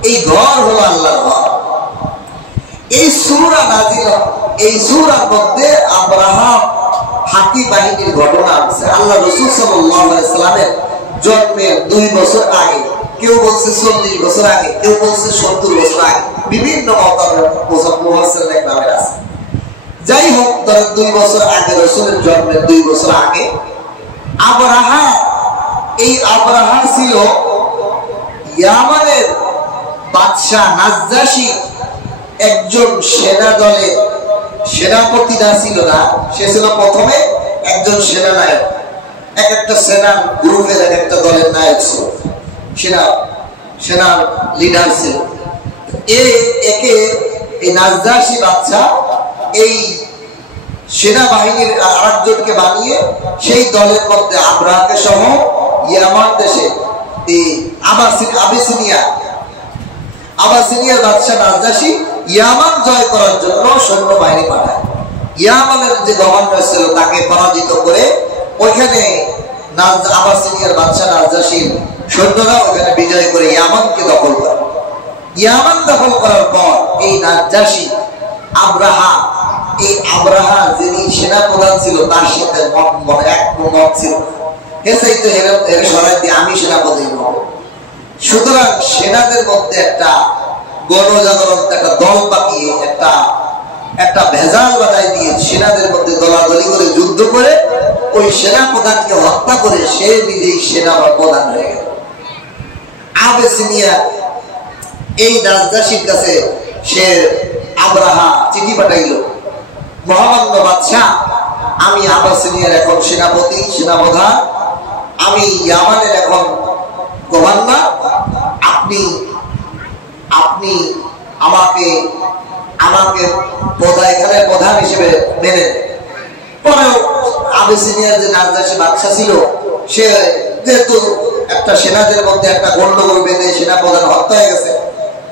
এই ঘর হলো আল্লাহর ঘর। এই সূরা নাজিল, এই সূরার মধ্যে আব্রাহাম হাতি বাহিনীর ঘটনা আছে। আল্লাহ রাসূল সাল্লাল্লাহু আলাইহি সাল্লামের জন্মের 2 বছর আগে, কেউ বলছে 40 বছর আগে, কেউ বলছে 70 বছর আগে, বিভিন্ন মুফাসসিরদের নামে আছে। যাই হোক, 2 বছর আগে, রাসূলের জন্মের 2 বছর আগে আব্রাহা, এই আব্রাহা ছিল ইয়ামানের বাদশা নাজ্জাশী একজন সেনা দলের সেনাপতি না ছিল না, সে ছিল প্রথমে একজন সেনানায়ক, এক একটা সেনার গ্রুপের এক একটা দলের নায়ক ছিল, সেনার লিডার ছিল। একে এই নাজ্জাশী বাদশা এই সেনাবাহিনীর আরেকজনকে বানিয়ে সেই দলের মধ্যে আব্রাহাকে সহ ইয়ামান দেশে এই আবাসিনিয়ার বাদশা নাজ্জাশী ইয়ামান জয় করার জন্য সৈন্যবাহিনী পাঠায়। ইয়ামানের যে গভর্নর ছিল তাকে পরাজিত করে ওইখানে আবাসিনিয়ার বাদশা নাজ্জাশীর সৈন্যরা ওখানে বিজয় করে ইয়ামানকে দখল করে। ইয়ামান দখল করার পর এই নাজ্জাশী আব্রাহা যিনি সেনা প্রধান ছিল তার সাথে মত ছিল, আমি সেনাপতি হব। সুতরাং সেনাদের মধ্যে একটা গণজাগরণ, একটা দল পাকিয়ে একটা ভেজাল বানাই দিয়ে সেনাদের মধ্যে দলাদলি করে যুদ্ধ করে ওই সেনা প্রধানকে হত্যা করে সে নিজেই সেনা প্রধান হয়ে গেল। আবেসিনিয়া এই নাজ্জাশীর কাছে সে আব্রাহা চিঠি পাঠাইল, মহামান্য বাদশাহ, আমি আবাসিনিয়ার এখন সেনাপতি, সেনাপ্রধান, আমি ইয়ামানের এখন গভর্নর, আপনি আমাকে এখানে প্রধান হিসেবে মেনে। পরেও আবেসিনিয়ার যে নাজ্জাশী বাদশা ছিল, সে যেহেতু একটা সেনাদের মধ্যে একটা গন্ডগোল বেঁধে সেনা প্রধান হত্যা হয়ে গেছে,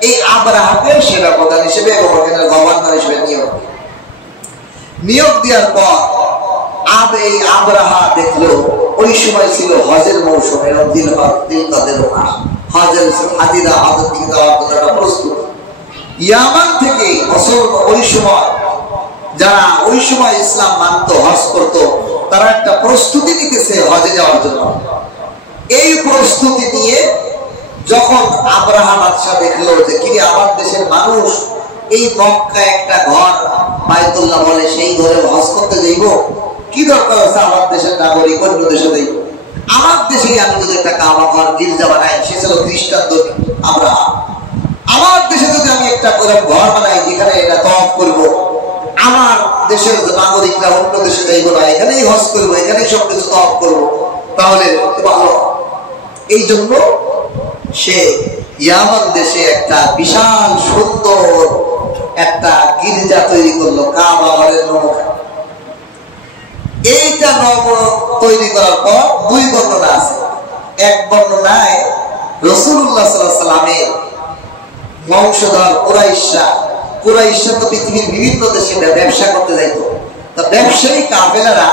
এই আব্রাহাকে সেনা প্রধান হিসেবে এবং ওখানে গভর্নর হিসেবে নিয়োগ দেওয়ার পর এই আব্রাহা দেখলো ওই সময় ছিল হজের মৌসুম, এরকম দিলকাদের মাস, হজের হাজিরা হজের দিকে যাওয়ার জন্য একটা প্রস্তুত। ইয়ামান থেকে যারা ওই সময় ইসলাম মানত, হজ করত, তারা একটা প্রস্তুতি নিতেছে হজে যাওয়ার জন্য। এই প্রস্তুতি নিয়ে যখন আব্রাহা বাদশা দেখলো যে কি আমার দেশের মানুষ এই মক্কা একটা ঘর বায়তুল্লাহ বলে, সেই ঘরে হজ করতে যাইব, কি দরকার আছে আমার দেশের নাগরিক অন্য দেশে যাইব, আমার দেশেই আমি যদি একটা কাবা ঘর গির্জা বানাই, সে ছিল খ্রিস্টান আব্রাহা, আমার দেশে যদি আমি একটা করে ঘর বানাই যেখানে এটা তওয়াফ করব, আমার দেশের নাগরিকরা অন্য দেশে যাইব না, এখানেই হজ করবো, এখানেই সবকিছু তওয়াফ করবো, তাহলে ভালো। এই জন্য সে ইয়ামান দেশে একটা বিশাল সুন্দর একটা গির্জা তৈরি করলো, কাবা ঘরের নমুনা। এইটা তৈরি করার হওয়ার পর দুই বর্ণনা আছে। এক বর্ণনায় রাসূলুল্লাহ সাল্লাল্লাহু আলাইহি ওয়াসাল্লামের বংশধর কুরাইশরা তো পৃথিবীর বিভিন্ন দেশে ব্যবসা করতে যাইত। তা ব্যবসায়ী কাফেলারা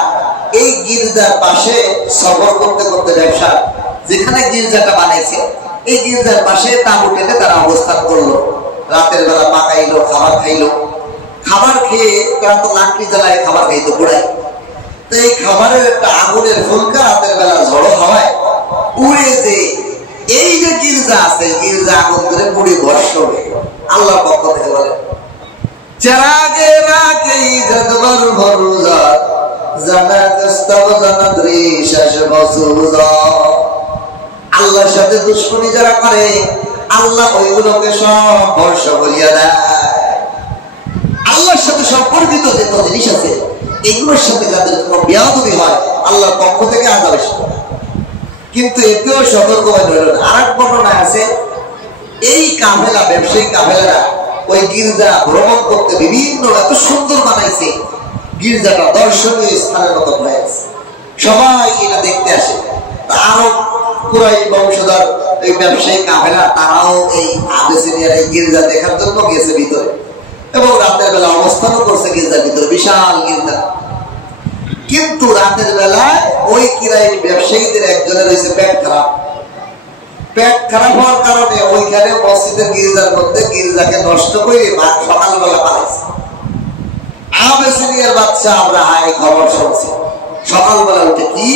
এই গির্জার পাশে সফর করতে করতে ব্যবসা, যেখানে গির্জাটা বানাইছে এই গির্জার পাশে তাঁবু টেনে তারা অবস্থান করলো। রাতের বেলা পাকাইলো, খাবার খাইলো। খাবার খেয়ে তারা তো লাকড়ি জ্বালায় খাবার খাইতো পোড়ায়। তো এই খাবারের একটা আগুনের ফুলকা রাতের বেলা ঝড়ো হাওয়ায় উড়ে যে এই যে গির্জা আছে, গির্জা আগুন ধরে পুড়ে ভস্ম হবে। আল্লাহর পক্ষ থেকে বলে চারাগে রাকে ইজ্জতবার ভরুজা জানা দস্তাব জানা দৃশাস বসুজা। আল্লাহর সাথে দুশমনি যারা করে আল্লাহ ওইগুলোকে সব ভস্ম করিয়া দেয়। আল্লাহর সাথে সম্পর্কিত যত জিনিস আছে এগুলোর সাথে যাদের কোনো বেয়াদবি হয় আল্লাহর পক্ষ থেকে আযাব আসে। কিন্তু এতেও সতর্কবাণী হলো না। আরেক বর্ণনা আছে এই কাফেলা, ব্যবসায়ী কাফেলারা ওই গির্জা ভ্রমণ করতে বিভিন্ন এত সুন্দর বানাইছে, গির্জাটা দর্শনীয় স্থানের মতো হয়েছে, সবাই এটা দেখতে আসে। আরো কুরাইশ বংশধর এই ব্যবসায়ী কাফেলা তারাও এই আবেসিনিয়ার এই গির্জা দেখার জন্য গেছে ভিতরে এবং রাতের বেলা অবস্থানও করছে গির্জার ভিতরে, বিশাল গির্জা। কিন্তু রাতের বেলায় ওই কিরাই ব্যবসায়ীদের একজনের হয়েছে পেট খারাপ। পেট খারাপ হওয়ার কারণে ওইখানে মসজিদের গির্জার মধ্যে গির্জাকে নষ্ট করে সকালবেলা পালাইছে। আবেসিনিয়ার বাদশা আবরাহা এই খবর শুনছে। সকালবেলা উঠে কি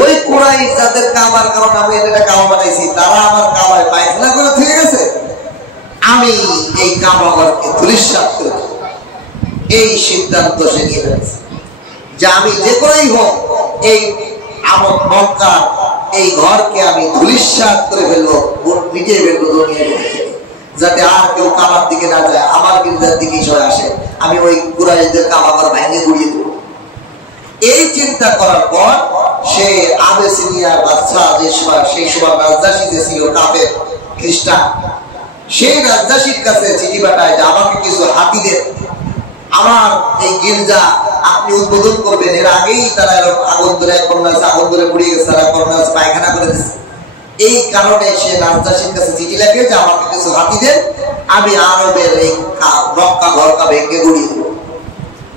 ওই কুরাইশ যাদের কামার কারণ আমি এটা কামা বানাইছি তারা আমার কামায় পায়খানা করে থেকে গেছে, আমি এই কামাঘরকে ধূলিসাৎ করে এই সিদ্ধান্ত সে নিয়ে ফেলেছে যে আমি যে করেই হোক এই আমার মক্কা এই ঘরকে আমি ধূলিসাৎ করে ফেলবো, মিটিয়ে ফেলবো দুনিয়া থেকে, যাতে আর কেউ কামার দিকে না যায়, আমার গির্জার দিকে সরে আসে, আমি ওই কুরাইশদের কামাঘর ভেঙে গুড়িয়ে দেবো। এই চিন্তা করার পর সে আবেসিনিয়ার বাদশা যে সময় সেই সময় রাজদাসী যে ছিল কাফের খ্রিস্টান, সেই রাজদাসীর কাছে চিঠি পাঠায় যে আমাকে কিছু হাতি দেন, আমার এই গির্জা আপনি উদ্বোধন করবেন। এর আগেই তারা আগুন ধরে আগুন ধরে পুড়িয়ে গেছে, তারা পায়খানা করে দিচ্ছে। এই কারণে সে রাজদাসীর কাছে চিঠি লেখে যে আমাকে কিছু হাতি দেন, আমি আরবের এই মক্কা ঘরকা ভেঙে গুড়িয়ে দেব।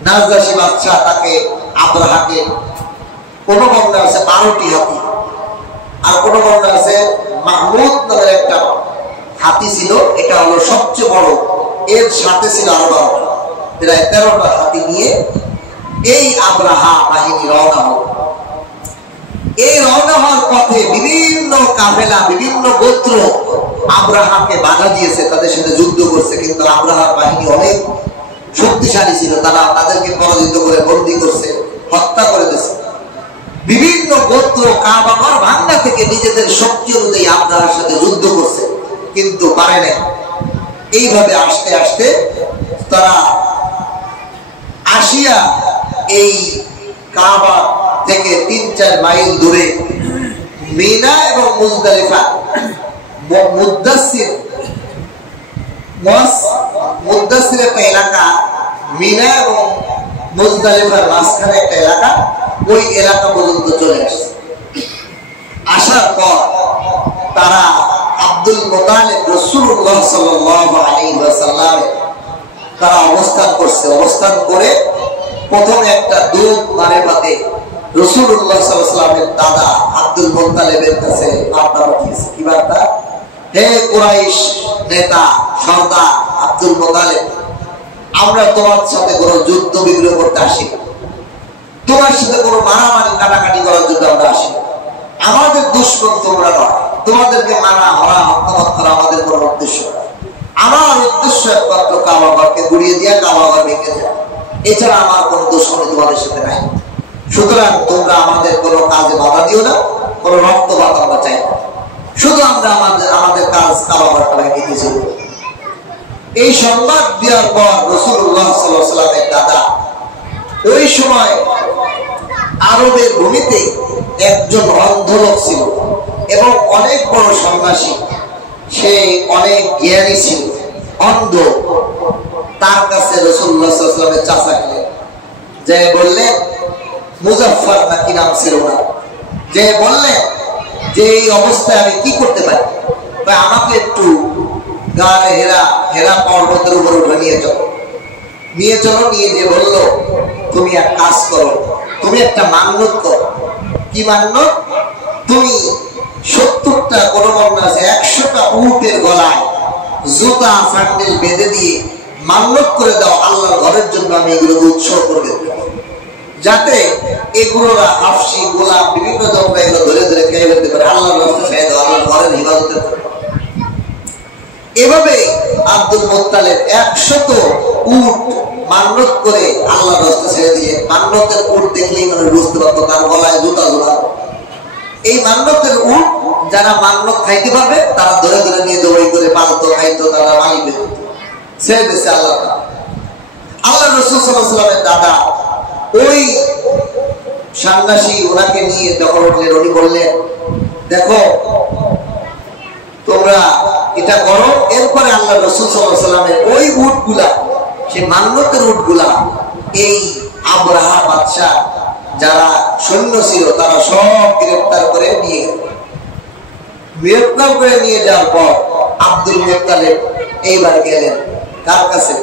রাজদাসী বাদশা তাকে আবরাহাকে, কোনো বর্ণনা আছে 12টি হাতি, আর কোনো বর্ণনা আছে মাহমুদ নামের একটা হাতি ছিল, এটা হলো সবচেয়ে বড়, এর সাথে ছিল আরো 12টা, প্রায় 13টা হাতি নিয়ে এই আবরাহা বাহিনী রওনা হল। এই রওনা হওয়ার পথে বিভিন্ন কাফেলা, বিভিন্ন গোত্র আবরাহাকে বাধা দিয়েছে, তাদের সাথে যুদ্ধ করছে, কিন্তু আবরাহার বাহিনী অনেক শক্তিশালী ছিল, তারা তাদেরকে পরাজিত করে বন্দী করছে, হত্যা করে দিয়েছে। বিভিন্ন গোত্র কাবাঘর ভাঙা থেকে নিজেদের শক্তি অনুযায়ী আবরাহার সাথে যুদ্ধ করছে, কিন্তু পারে নাই। এইভাবে আস্তে আস্তে তারা আসিয়া এই কাবা থেকে 3-4 মাইল দূরে মিনা এবং মুজদালিফা, মুদ্দাসির একটা এলাকা, মিনা এবং মুজদালিফার মাঝখানে একটা এলাকা, ওই এলাকা পর্যন্ত চলে আসছে। আসার পর তারা আব্দুল মুতালিব রাসূলুল্লাহ সাল্লাল্লাহু আলাইহি ওয়াসাল্লাম তারা অবস্থান করছে। অবস্থান করে প্রথমে একটা দুধ মারে পাতে রাসূলুল্লাহ সাল্লাল্লাহু আলাইহি ওয়াসাল্লামের দাদা আব্দুল মুতালিবের কাছে বার্তা পাঠিয়েছে। কি বার্তা? হে কুরাইশ নেতা সর্দার আব্দুল মুতালিব, আমরা তোমার সাথে কোনো যুদ্ধ বিগ্রহ করতে আসি, তোমার সাথে কোনো মারামারি কাটাকাটি করার জন্য আমরা আসি। আমাদের দুশ্মন তোমরা নয়, তোমাদেরকে মারা হরা হত্যা করা আমাদের কোনো উদ্দেশ্য নয়। আমার উদ্দেশ্য একমাত্র কাবাঘরকে গুড়িয়ে দিয়া কাবাঘর ভেঙে দেওয়া, এছাড়া আমার কোনো দুশ্মনী তোমাদের সাথে নাই। সুতরাং তোমরা আমাদের কোনো কাজে বাধা দিও না, কোনো রক্তপাত আমরা চাই না, শুধু আমরা আমাদের কাজ কাবাঘরটা ভেঙে দিয়েছি। এই সংবাদ দেওয়ার পর রাসূলুল্লাহ সাল্লাল্লাহু আলাইহি ওয়াসাল্লামের দাদা ওই সময় আরবের ভূমিতে একজন অন্ধ লোক ছিল এবং অনেক বড় সন্ন্যাসী, সে অনেক জ্ঞানী ছিল, অন্ধ। তার কাছে রাসূলুল্লাহ সাল্লাল্লাহু আলাইহি ওয়াসাল্লামের চাচা গেলেন, যে বললেন মুজাফফর নাকি নাম ছিল না, যে বললেন যে এই অবস্থায় আমি কি করতে পারি, আমাকে একটু গাড়ে হেরা পর্বতের উপর উঠে নিয়ে চলো। নিয়ে যে বলল তুমি এক কাজ করো, তুমি একটা মান্যত করো। কি মান্যত? তুমি 70টা কোনো বর্ণনা আছে 100টা উটের গলায় জুতা স্যান্ডেল বেঁধে দিয়ে মান্যত করে দাও, আল্লাহর ঘরের জন্য আমি এগুলো উৎসর্গ করে দেব, যাতে এগুলোরা হাফসি গোলাপ বিভিন্ন জনরা এগুলো ধরে ধরে খেয়ে ফেলতে পারে, আল্লাহর রাস্তায় ছেড়ে দাও, আল্লাহর ঘরের হিফাজতে করে। এভাবে আব্দুল মুত্তালিব 100 উট মান্যত করে আল্লাহর রাস্তায় ছেড়ে দিয়ে, মান্যতের উট দেখলেই মানুষ বুঝতে পারতো তার গলায় জুতা জোড়া। এই মান্যতের উট যারা মান্যত খাইতে পারবে তারা ধরে ধরে নিয়ে জবাই করে পালতো, খাইতো, তারা মালিক ছেড়ে দিচ্ছে আল্লাহ। আল্লাহ রাসূল সাল্লাল্লাহু আলাইহি ওয়াসাল্লামের দাদা ওই সন্ন্যাসী ওনাকে নিয়ে যখন উঠলেন, উনি বললেন দেখো তোমরা এটা করো। এরপরে আল্লাহ রাসূল সাল্লাল্লাহু আলাইহি ওয়াসাল্লামের ওই উটগুলা, সেই মান্যতের উটগুলা এই আবরাহা বাদশা যারা সৈন্য ছিল তারা সব গ্রেফতার করে নিয়ে গেল। গ্রেফতার করে নিয়ে যাওয়ার পর আব্দুল মুত্তালিব এইবার গেলেন কার কাছে?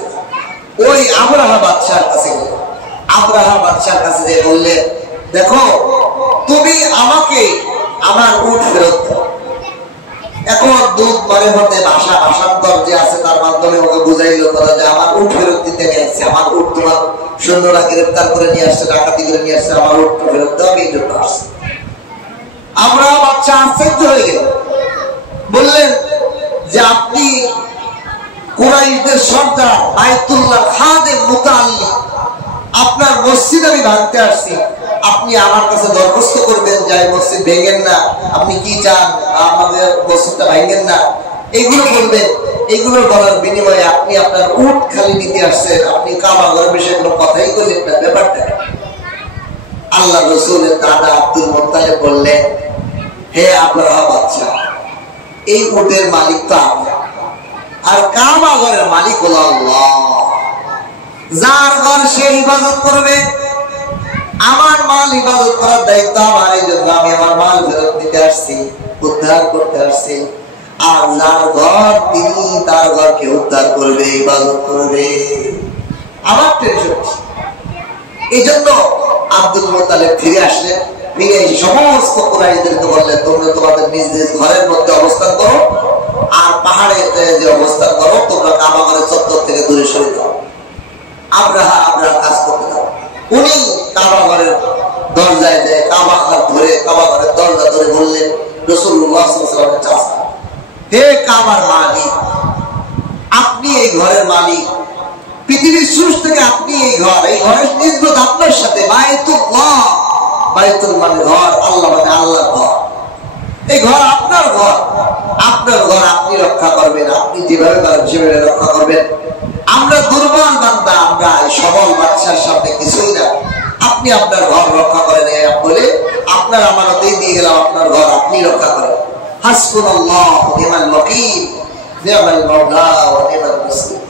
ওই আবরাহা বাদশার কাছে গেলেন। আবরাহা বাদশার কাছে যে বললেন দেখো তুমি আমাকে আমার উট ফেরত দাও। এখন দুধ মানে হতে ভাষান্তর যে আছে তার মাধ্যমে ওকে বুঝাইল তারা যে আমার উট ফেরত দিতে নিয়ে আসছে, আমার উট তোমার সৈন্যরা গ্রেফতার করে নিয়ে আসছে, ডাকাতি করে নিয়ে আসছে, আমার উট ফেরত দাও, এই জন্য আসছে। আবরাহা বাদশা আশ্চর্য হয়ে গেল, বললেন যে আপনি কুরাইশদের সর্দার, বাইতুল্লাহ খাদেম, মুতাআল্লিম, আপনার মসজিদ আমি ভাঙতে আসছি, আপনি আমার কাছে দরখাস্ত করবেন যে মসজিদ ভেঙেন না, আপনি কি চান আমাদের মসজিদটা ভাঙেন না, এগুলো বলবেন। এগুলো বলার বিনিময়ে আপনি আপনার উট খালি নিতে আসছেন, আপনি কাবা ঘরের বিষয়ে কোনো কথাই করলেন না, ব্যাপারটা। আল্লাহ রাসূলের দাদা আব্দুল মুত্তালিব বললেন হে আবরাহা বাদশা, এই উটের মালিক তো আপনি, আর কাবা ঘরের মালিক হলো আল্লাহ। যার ঘর সে ইবাদত করবে, আমার মাল ইবাদত করার দায়িত্ব আমার, এই জন্য আমি আমার মাল ফেরত দিতে আসছি, উদ্ধার করতে আসছি। আর যার ঘর তিনি তার ঘরকে উদ্ধার করবে, ইবাদত করবে, আমার টেনশন। এই জন্য আব্দুল মুত্তালিব ফিরে আসলেন। ফিরে সমস্ত কুরাইশদেরকে বললেন তোমরা তোমাদের নিজ নিজ ঘরের মধ্যে অবস্থান করো, আর পাহাড়ে যে অবস্থান করো তোমরা কাবা ঘরের চত্বর থেকে দূরে সরে যাও। আবরাহা কাজ করতে দাও। উনি কাবা ঘরের দরজায় যায়, কাবা ঘর ধরে, কাবা ঘরের দরজা ধরে বললেন রাসূলুল্লাহ সাল্লাল্লাহু আলাইহি ওয়াসাল্লামের চাচা, হে কাবার মালিক, আপনি এই ঘরের মালিক, পৃথিবীর শুরু থেকে আপনি এই ঘরের নিসবত আপনার সাথে। বাইতুল্লাহ, বাইতুল মানে ঘর, আল্লাহ মানে আল্লাহর ঘর। এই ঘর আপনার ঘর, আপনার ঘর আপনি রক্ষা করবেন, আপনি যেভাবে পারেন সেভাবে রক্ষা করবেন। আমরা দুর্বল বান্দা, আমরা সবল বাদশার সামনে কিছুই না, আপনি আপনার ঘর রক্ষা করেন বলে আপনার আমানতেই দিয়ে গেলাম, আপনার ঘর আপনি রক্ষা করেন। হাসবুনাল্লাহু ওয়া নি'মাল ওয়াকিল, নি'মাল মাওলা ওয়া নি'মাল নাসির।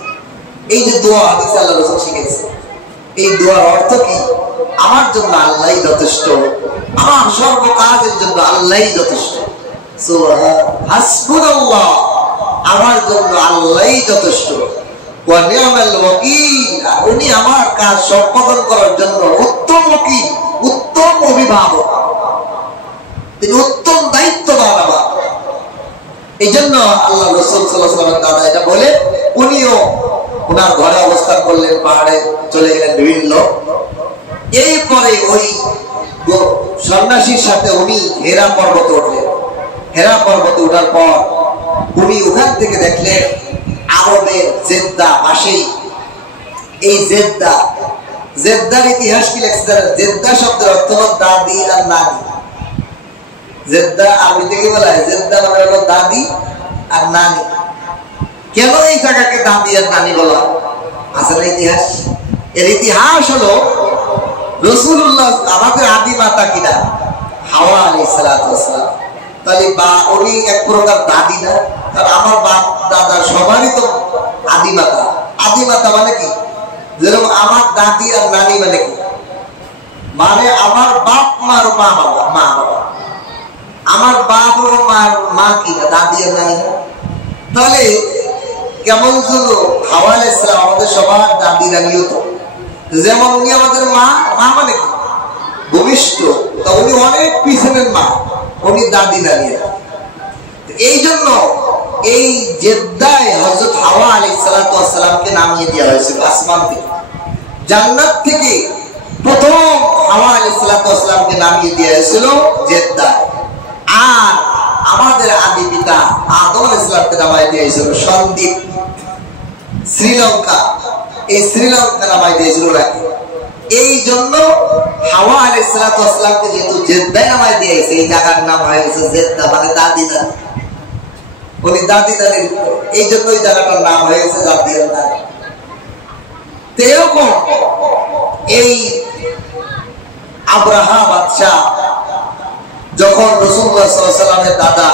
এই যে দোয়া হাদিসে আল্লাহ রাসূল শিখিয়েছে, এই দোয়ার অর্থ কি? আমার জন্য আল্লাহই যথেষ্ট, আমার সর্ব কাজের জন্য আল্লাহই যথেষ্ট। সুবহান, হাসবুনাল্লাহ, আমার জন্য আল্লাহই যথেষ্ট। ওয়া নি'মাল ওয়াকিল, উনি আমার কাজ সম্পাদন করার জন্য উত্তম ওয়াকিল, উত্তম অভিভাবক, তিনি উত্তম দায়িত্ববান আমার। এই জন্য আল্লাহ রাসূল সাল্লাল্লাহু আলাইহি ওয়াসাল্লাম দাদা এটা বলে উনিও ওনার ঘরে অবস্থান করলেন, পাহাড়ে চলে গেলেন বিভিন্ন। এরপরে ওই সন্ন্যাসীর সাথে উনি হেরা পর্বতে উঠলেন। হেরা পর্বতে ওঠার পর উনি ওখান থেকে দেখলেন আরবের জেদ্দা পাশেই, এই জেদ্দার ইতিহাস কি লেখছে? জেদ্দা শব্দের অর্থ হলো দাদি আর নানি। জেদ্দা আরবি থেকে বলা হয়, জেদ্দা মানে হলো দাদি আর নানি। কেন এই জায়গাকে দাদি আর নানি বলা? আসলে ইতিহাস, এর ইতিহাস হলো রাসূলুল্লাহ আমাদের আদি মাতা কিনা? হাওয়া আলাইহিস সালাতু ওয়াস সালাম। তাহলে উনি এক প্রকার দাদি না? কারণ আমার বাপ দাদা সবারই তো আদি মাতা। আদি মাতা মানে কি? যেরকম আমার দাদি আর নানি মানে কি? মানে আমার বাপ মার মা বাবা, আমার বাপ ও মা কি দাদি আর নাই না? তাহলে কেমন ছিল হাওয়া আলাইহিস সালাম আমাদের সবার দাদি নানিও তো, যেমন উনি আমাদের মা মানে কি ভূমিষ্ঠ, তা উনি অনেক পিছনের মা, উনি দাদি নানি। এই জন্য এই জেদ্দায় হযরত হাওয়া আলাইহিস সালামকে নামিয়ে দেওয়া হয়েছিল আসমান থেকে, জান্নাত থেকে প্রথম হাওয়া আলাইহিস সালামকে নামিয়ে দেওয়া হয়েছিল জেদ্দায়। আর আমাদের আদি পিতা আদম আলাইহিস সালামকে নামিয়ে দেওয়া হয়েছিল সন্দ্বীপ শ্রীলঙ্কা, এই শ্রীলঙ্কা নামিয়ে দিয়েছিল রাখি। এই জন্য হাওয়া আলাইহিস সালামকে যেহেতু জেদ্দায় নামিয়ে দিয়েছে, এই জায়গার নাম হয়ে গেছে জেদ্দা, মানে দাদি দাদি, উনি দাদি দাদির, এই জন্য ওই জায়গাটার নাম হয়ে গেছে দাদি দাদি। এরকম এই আব্রাহা বাদশা যখন রাসূলুল্লাহ সাল্লাল্লাহু আলাইহি ওয়াসাল্লামের দাদা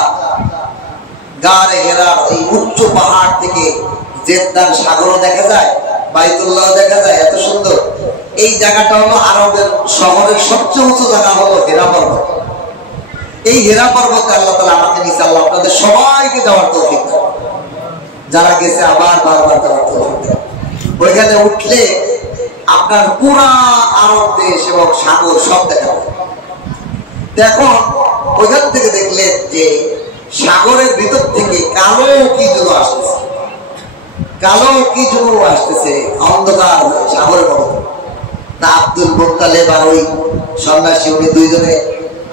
গারে হেরার এই উচ্চ পাহাড় থেকে জেদ্দার সাগরও দেখা যায়, বাইতুল্লাহ দেখা যায়, এত সুন্দর। এই জায়গাটা হলো আরবের শহরের সবচেয়ে উঁচু জায়গা হলো হেরা পর্বত। এই হেরা পর্বতে আল্লাহ তাআলা আমাকে নিচে, আল্লাহ আপনাদের সবাইকে যাওয়ার তৌফিক দান, যারা গেছে আবার বারবার যাওয়ার তৌফিক দান। ওইখানে উঠলে আপনার পুরা আরব দেশ এবং সাগর সব দেখা যায়। দেখুন ওইখান থেকে দেখলেন যে সাগরের ভিতর থেকে কালো কি যেন আসতেছে, কালো কি যেন আসতেছে, অন্ধকার সাগরের মধ্যে। তা আব্দুল মুত্তালিব আর ওই সন্ন্যাসী, উনি দুইজনে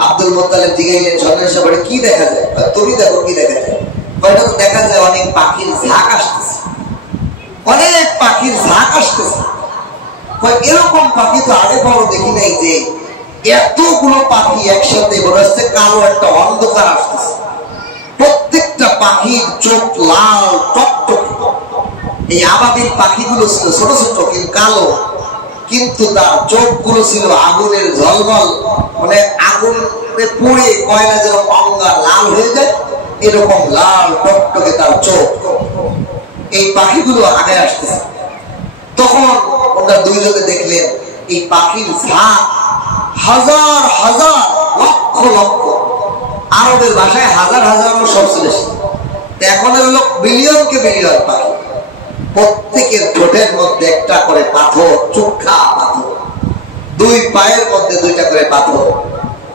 আব্দুল মুত্তালিব জিজ্ঞাসা সন্ন্যাসী বলে কি দেখা যায়? তুমি দেখো কি দেখা যায়? ওইটা তো দেখা যায় অনেক পাখির ঝাঁক আসতেছে, অনেক পাখির ঝাঁক আসতেছে। এরকম পাখি তো আগে বড় দেখি নাই, যে এতগুলো পাখি একসাথে মনে হচ্ছে কালো একটা অন্ধকার আসতেছে। প্রত্যেকটা পাখির চোখ লাল টকটকে। এই আবাবিল পাখিগুলো ছিল ছোট ছোট কিন্তু কালো, কিন্তু তার চোখগুলো ছিল আগুনের ঝলমল, মানে আগুনে পুড়ে কয়লা যেরকম অঙ্গার লাল হয়ে যায় এরকম লাল টকটকে তার চোখ। এই পাখিগুলো আগে আসতেছে। তখন ওনারা দুইজনে দেখলেন এই পাখির ঝাঁক হাজার হাজার লক্ষ লক্ষ, আরবের ভাষায় হাজার হাজার সবচেয়ে বেশি, এখন হলো বিলিয়নকে বিলিয়ন পাখি। প্রত্যেকের ঠোঁটের মধ্যে একটা করে পাথর, চোখা পাথর, দুই পায়ের মধ্যে দুইটা করে পাথর।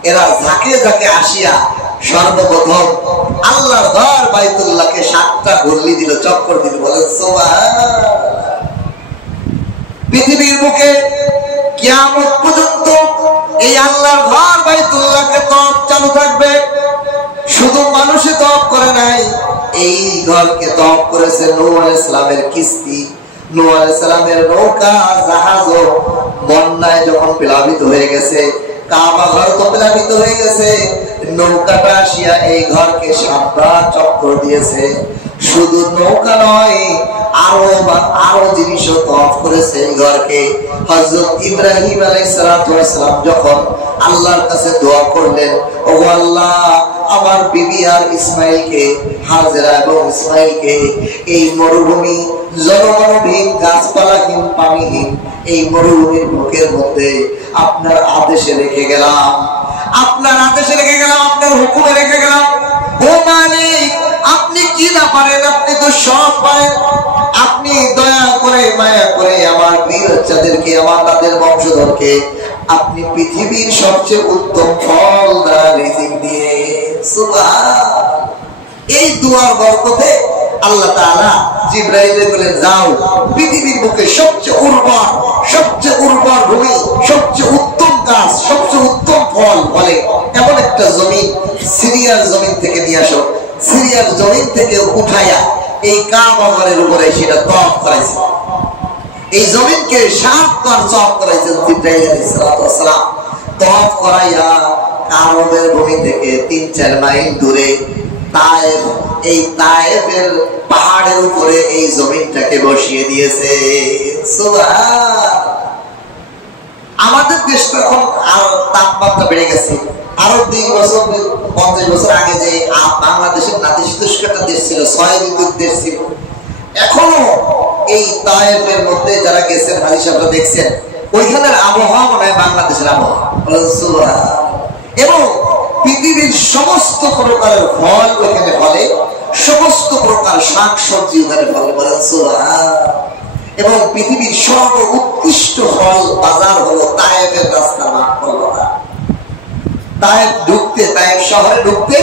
এরা ঝাঁকে ঝাঁকে আসিয়া সর্বপ্রথম আল্লাহর ঘর বাইতুল্লাহকে 7টা ঘুরলি দিল, চক্কর দিল। বলেন সুবহানাল্লাহ। পৃথিবীর বুকে কিয়ামত পর্যন্ত এই আল্লাহর ঘর বাইতুল্লাহকে তওয়াফ চালু থাকবে। শুধু মানুষে তওয়াফ করে নাই, এই ঘরকে তওয়াফ করেছে নূহ আলাইহিস সালামের কিস্তি, নূহ আলাইহিস সালামের নৌকা জাহাজও বন্যায় যখন প্লাবিত হয়ে গেছে, কাবা ঘর তো প্লাবিত হয়ে গেছে, নৌকাটা আসিয়া এই ঘরকে 7বার চক্কর দিয়েছে। শুধু নৌকা নয়, আরো জিনিসও তওয়াফ করেছে এই ঘরকে। হযরত ইব্রাহিম আলাইহিস সালাম যখন আল্লাহর কাছে দোয়া করলেন, ওগো আল্লাহ আমার বিবি আর ইসমাইলকে, হাজেরা এবং ইসমাইলকে এই মরুভূমি জনমানবহীন গাছপালাহীন পানিহীন এই মরুভূমির বুকের মধ্যে আপনার আদেশে রেখে গেলাম, আপনার আদেশে রেখে গেলাম, আপনার হুকুমে রেখে গেলাম। ও মালিক, আপনি কি না পারেন? আপনি তো সব পারেন। আপনি দয়া করে মায়া করে আমার বীর বাচ্চাদেরকে, আমার তাদের বংশধরকে আপনি পৃথিবীর সবচেয়ে উত্তম ফল দ্বারা রিজিক দিয়ে। সুবহান। এই দুয়ার বরকতে আল্লাহ তাআলা জিবরাইলকে বলেন, যাও পৃথিবীর বুকে সবচেয়ে উর্বর ভূমি, সবচেয়ে উত্তম গাছ, সবচেয়ে উত্তম ফল বলে এমন একটা জমিন সিরিয়ার জমিন থেকে নিয়ে আসো। সিরিয়ার জমিন থেকে উঠাইয়া এই কাবা ঘরের উপরে সেটা তওয়াফ করাইছে। এই জমিনকে 7বার তওয়াফ করাইছেন জিবরাইল আলাইহিস সালাম। তওয়াফ করাইয়া আরবের ভূমি থেকে 3-4 মাইল দূরে তায়েফ, এই তায়েফের পাহাড়ের উপরে এই জমিনটাকে বসিয়ে দিয়েছে। সুবহান। আমাদের দেশ তো এখন আরো তাপমাত্রা বেড়ে গেছে। আরো 50 বছর আগে যে বাংলাদেশের নাতিশীতোষ্ণ একটা দেশ ছিল, 6 ঋতুর দেশ ছিল। এখনো এই তায়েফের মধ্যে যারা গেছেন হাজি সাহেবরা দেখছেন, ওইখানের আবহাওয়া মনে হয় বাংলাদেশের আবহাওয়া। এবং পৃথিবীর সমস্ত প্রকারের ফল ওখানে ফলে, সমস্ত প্রকার শাকসবজি ওখানে ফলে, বলেন সুবহান। এবং পৃথিবীর সর্ব উৎকৃষ্ট ফল বাজার হলো তায়েফের রাস্তা, মাঠ হলো না। তায়েফ ঢুকতে, তায়েফ শহরে ঢুকতে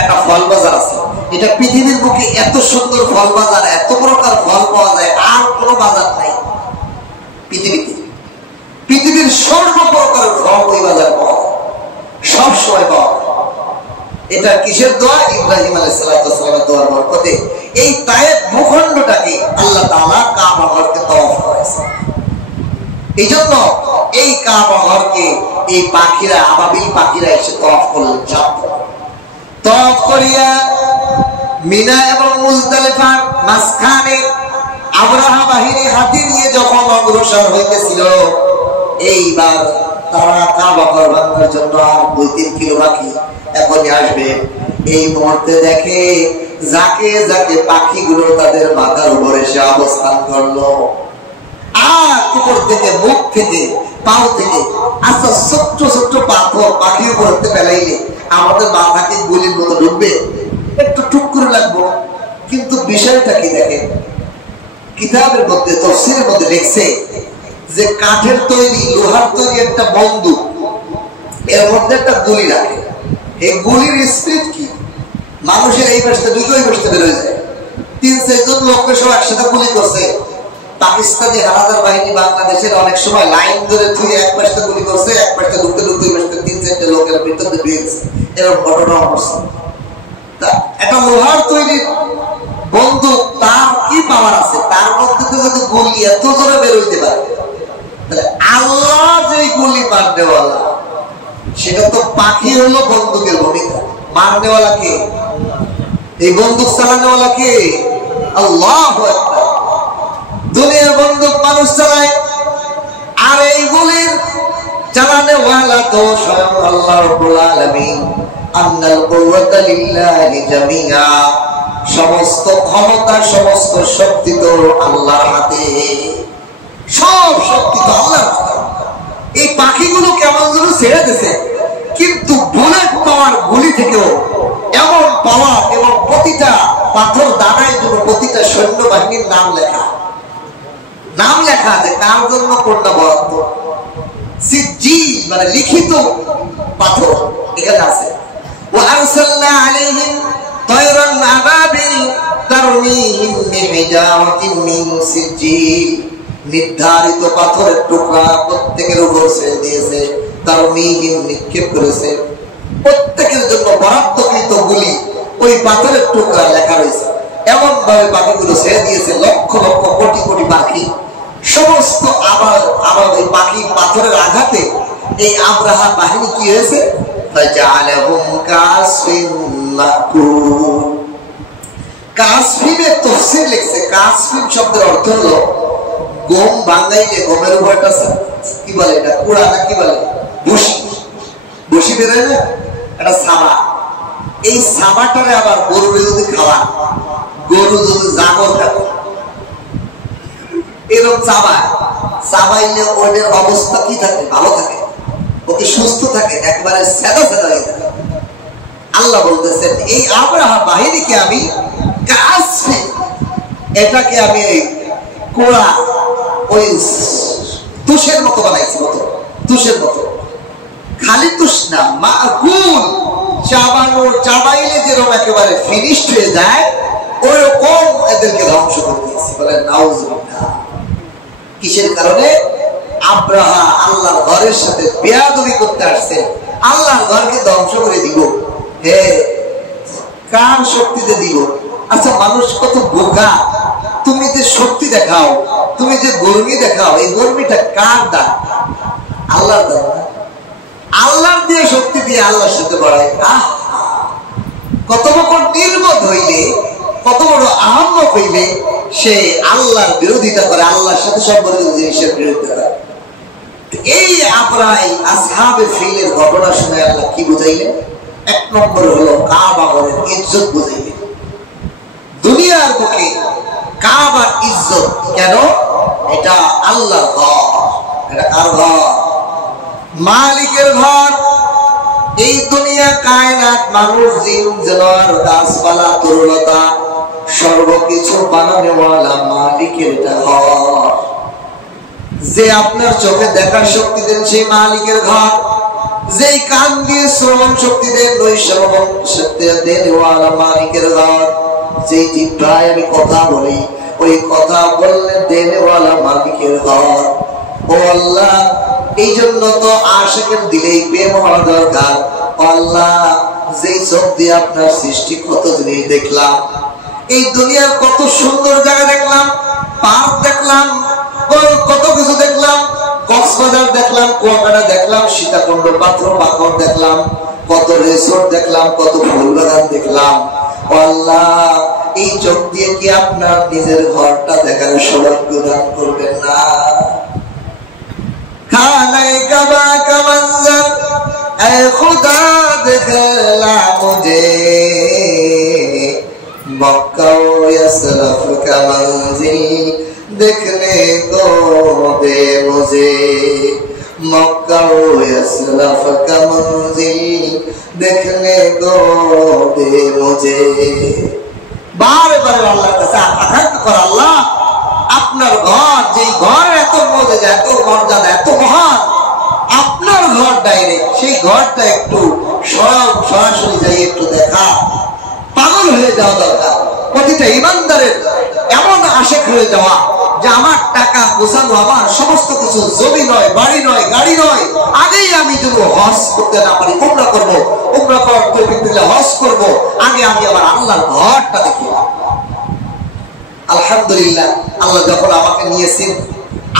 একটা ফল বাজার আছে। এটা পৃথিবীর বুকে এত সুন্দর ফল বাজার, এত প্রকার ফল পাওয়া যায়, আর কোনো বাজার নাই পৃথিবীতে। পৃথিবীর সর্ব প্রকারের ফল ওই বাজার পাওয়া যায়, সব সময় পাওয়া যায়। এটা কিসের দোয়া? ইব্রাহিম আলাইহিস সালামের দোয়ার বরকতে এই তায়েফ ভূখণ্ডটাকে আল্লাহ তাআলা কাবা ঘরকে তওয়াফ করাইছে। এই জন্য এই কাবা ঘরকে এই পাখিরা, আবাবিল পাখিরা এসে তওয়াফ করলেন। তওয়াফ করিয়া মিনা এবং মুজদালিফার মাঝখানে আবরাহা বাহিনী হাতি নিয়ে যখন অগ্রসর হইতেছিল, এইবার তারা কাবা ঘর ভাঙার জন্য আর 2-3 কিলো বাকি, এখনই আসবে। এই মুহূর্তে দেখে যাকে যাকে পাখিগুলো তাদের মাথার উপর এসে অবস্থান করলো, আর উপর থেকে, মুখ থেকে, পাও থেকে আচ্ছা ছোট্ট ছোট্ট পাথর পাখির উপর ফেলাইলে আমাদের মাথাকে গুলির মতো ঢুকবে, একটু টুক করে লাগবো। কিন্তু বিষয়টা কি দেখেন, কিতাবের মধ্যে, তাফসীরের মধ্যে লিখছে যে কাঠের তৈরি, লোহার তৈরি একটা বন্দুক, এর মধ্যে একটা গুলি রাখে। এই গুলির স্পিড কি, মানুষের এই পাশে দুটো ওই পাশে বের হয়ে যায়। 3-4 জন লোককে সব একসাথে গুলি করছে। পাকিস্তানি হানাদার বাহিনী বাংলাদেশের অনেক সময় লাইন ধরে তুই এক পাশে গুলি করছে, এক পাশে ঢুকতে ঢুকতে ওই পাশে 3-4টে লোকের ভিতরে ঢুকে গেছে, এরকম ঘটনা ঘটছে। একটা লোহার তৈরি বন্দুক, তার কি পাওয়ার আছে? তার মধ্যে তো যদি গুলি এত জোরে বের হইতে পারে, তাহলে আল্লাহ যে গুলি মারনেওয়ালা, সেটা তো পাখি হলো বন্দুকের ভূমিকা। মারনেওয়ালা কে? এই বন্দুক চালানোওয়ালা কে? আল্লাহু আকবার। দুনিয়ার বন্দুক মানুষ চালায়, আর এই গুলির চালানোওয়ালা তো স্বয়ং আল্লাহ রাব্বুল আলামিন। আন্নাল কুওয়াতা লিল্লাহি জামিআ, সমস্ত ক্ষমতা, সমস্ত শক্তি তো আল্লাহর হাতে, সব শক্তি তো আল্লাহর হাতে। এই পাখিগুলো কেমন যেন ছেড়ে দিয়েছে, কিন্তু বুলেট পাওয়ার গুলি থেকেও এমন পাওয়ার, এবং প্রতিটা পাথর দানায় জন্য প্রতিটা সৈন্যবাহিনীর নাম লেখা, নাম লেখা আছে কার জন্য কোনটা বরাদ্দ। সিজ্জিল মানে লিখিত পাথর এখানে আছে। ওয়া আরসালনা আলাইহিম তায়রান আবাবিল তারমিহিম বিহিজারাতিন মিন সিজ্জিল, নির্ধারিত পাথরের টুকরা প্রত্যেকের উপর ছেড়ে দিয়েছে, তারমিহিম নিক্ষেপ করেছে। প্রত্যেকের জন্য বরাদ্দকৃত গুলি, ওই পাথরের টুকরা লেখা রয়েছে। এমন ভাবে পাখিগুলো ছেড়ে দিয়েছে, লক্ষ লক্ষ কোটি কোটি পাখি সমস্ত। আবার ওই পাখি পাথরের আঘাতে এই আবরাহা বাহিনী কি হয়েছে? কাসফিনের তাফসীর লিখছে, কাসফিন শব্দের অর্থ হলো গম ভাঙাইলে গমের উপরটা কি বলে, এটা কুড়া না কি বলে, বসি, বসি বেরোয় না, এটা সাবা। এই সাবাটারে আবার গরুরে যদি খাওয়া, গরু যদি জাগর থাকে এরকম চাবাইলে ওদের অবস্থা কি থাকে? ভালো থাকে, ওকে সুস্থ থাকে, একবারে সেদা সেদা হয়ে থাকে। আল্লাহ বলতেছেন এই আবরাহা বাহিনীকে আমি কাসফিন, এটাকে আমি কোড়া, ওই তুষের মতো বানাইছি, মতো তুষের মতো, খালি তুষ না, মাগুল, চাবানো, চাবাইলে যেরকম একেবারে ফিনিশড হয়ে যায়, ওরকম এদেরকে ধ্বংস করে দিয়েছি। বলে নাউজুবিল্লাহ। কিসের কারণে? আবরাহা আল্লাহর ঘরের সাথে বেয়াদবি করতে আসছে, আল্লাহর ঘরকে ধ্বংস করে দিব। হে কার শক্তিতে দিব? আচ্ছা মানুষ কত বোকা, তুমি যে শক্তি দেখাও, তুমি যে গর্মি দেখাও, এই গর্মিটা কার দান? আল্লাহর দান। আল্লাহর দিয়ে শক্তি দিয়ে আল্লাহর সাথে বাড়ায়। কত বড় নির্বোধ হইলে, কত বড় আহম্মক হইলে সে আল্লাহর বিরোধিতা করে, আল্লাহর সাথে সম্পর্কিত জিনিসের বিরোধিতা করে। এই আবরাহা আসহাবে ফিলের ঘটনা শুনে আল্লাহ কি বুঝাইলেন? 1 নম্বর হলো কাবা ঘরের ইজ্জত বুঝাইলেন। দুনিয়ার বুকে কাবার ইজ্জত কেন? এটা আল্লাহর ঘর। এটা কার ঘর? মালিকের ঘর। এই দুনিয়া কায়নাত মানুষ জিন জানোয়ার গাছপালা তরুলতা সর্বকিছু বানানোওয়ালা মালিকের ঘর। যে আপনার চোখে দেখার শক্তি দেন সেই মালিকের ঘর। যেই কান দিয়ে শ্রবণ শক্তি দেন ওই শ্রবণ শক্তি দেনওয়ালা মালিকের ঘর। যেই জিহ্বায় আমি কথা বলি ওই কথা বললে দেনওয়ালা মালিকের ঘর। ও আল্লাহ, এই জন্য তো আশিকের দিলেই প্রেম হওয়া দরকার। আল্লাহ, যেই চোখ দিয়ে আপনার সৃষ্টি কত জিনিস দেখলাম, এই দুনিয়ার কত সুন্দর জায়গা দেখলাম, পার্ক দেখলাম, কত কিছু দেখলাম, কক্সবাজার দেখলাম, কুয়াকাটা দেখলাম, সীতাকুণ্ড পাথর দেখলাম, কত রিসোর্ট দেখলাম, কত ফুল বাগান দেখলাম। আল্লাহ, এই চোখ দিয়ে কি আপনার নিজের ঘরটা দেখার সৌভাগ্য দান করবেন না? খানায় কাবা কা मंजर ऐ खुदा दिखला मुझे, मक्का यसरफ का मंजिल देखने को दे मुझे, मक्का यसरफ का मंजिल देखने को दे मुझे। बार बार আল্লাহর কাছে আকাঙ্ক্ষা কর, আল্লাহ আপনার ঘর, যে ঘর এত মর্যাদা, এত মর্যাদা, এত মহান, আপনার ঘর ডাইরেক্ট, সেই ঘরটা একটু সরাসরি যাই একটু দেখা। পাগল হয়ে যাওয়া দরকার প্রতিটা ইমানদারের, এমন আশেক হয়ে যাওয়া যে আমার টাকা গোছানো, আমার সমস্ত কিছু জমি নয়, বাড়ি নয়, গাড়ি নয়, আগেই আমি যদি হজ করতে না পারি, উমরা করবো, উমরা করার তৌফিক দিলে হজ করবো, আগে আমি আমার আল্লাহর ঘরটা দেখি। আলহামদুলিল্লাহ, আল্লাহ যখন আমাকে নিয়েছেন,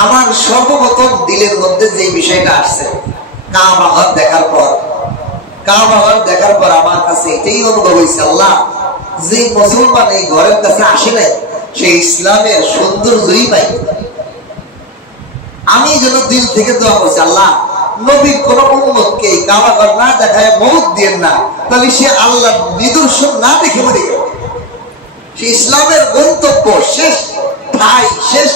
আমার সর্বপ্রথম দিলের মধ্যে যে বিষয়টা আসছে, কাবা ঘর দেখার পর, কাবা ঘর দেখার পর আমার কাছে এটাই অনুভব হয়েছে, আল্লাহ, যে মুসলমান এই ঘরের কাছে আসে নাই, সেই ইসলামের সৌন্দর্যই পাই। আমি যেন দিল থেকে দোয়া করছি, আল্লাহ, নবীর কোন উম্মতকে এই কাবা ঘর না দেখায় মওত দিয়েন না, তাহলে সে আল্লাহর নিদর্শন না দেখে মরে গেল। সে ইসলামের গন্তব্য, শেষ ঠাই, শেষ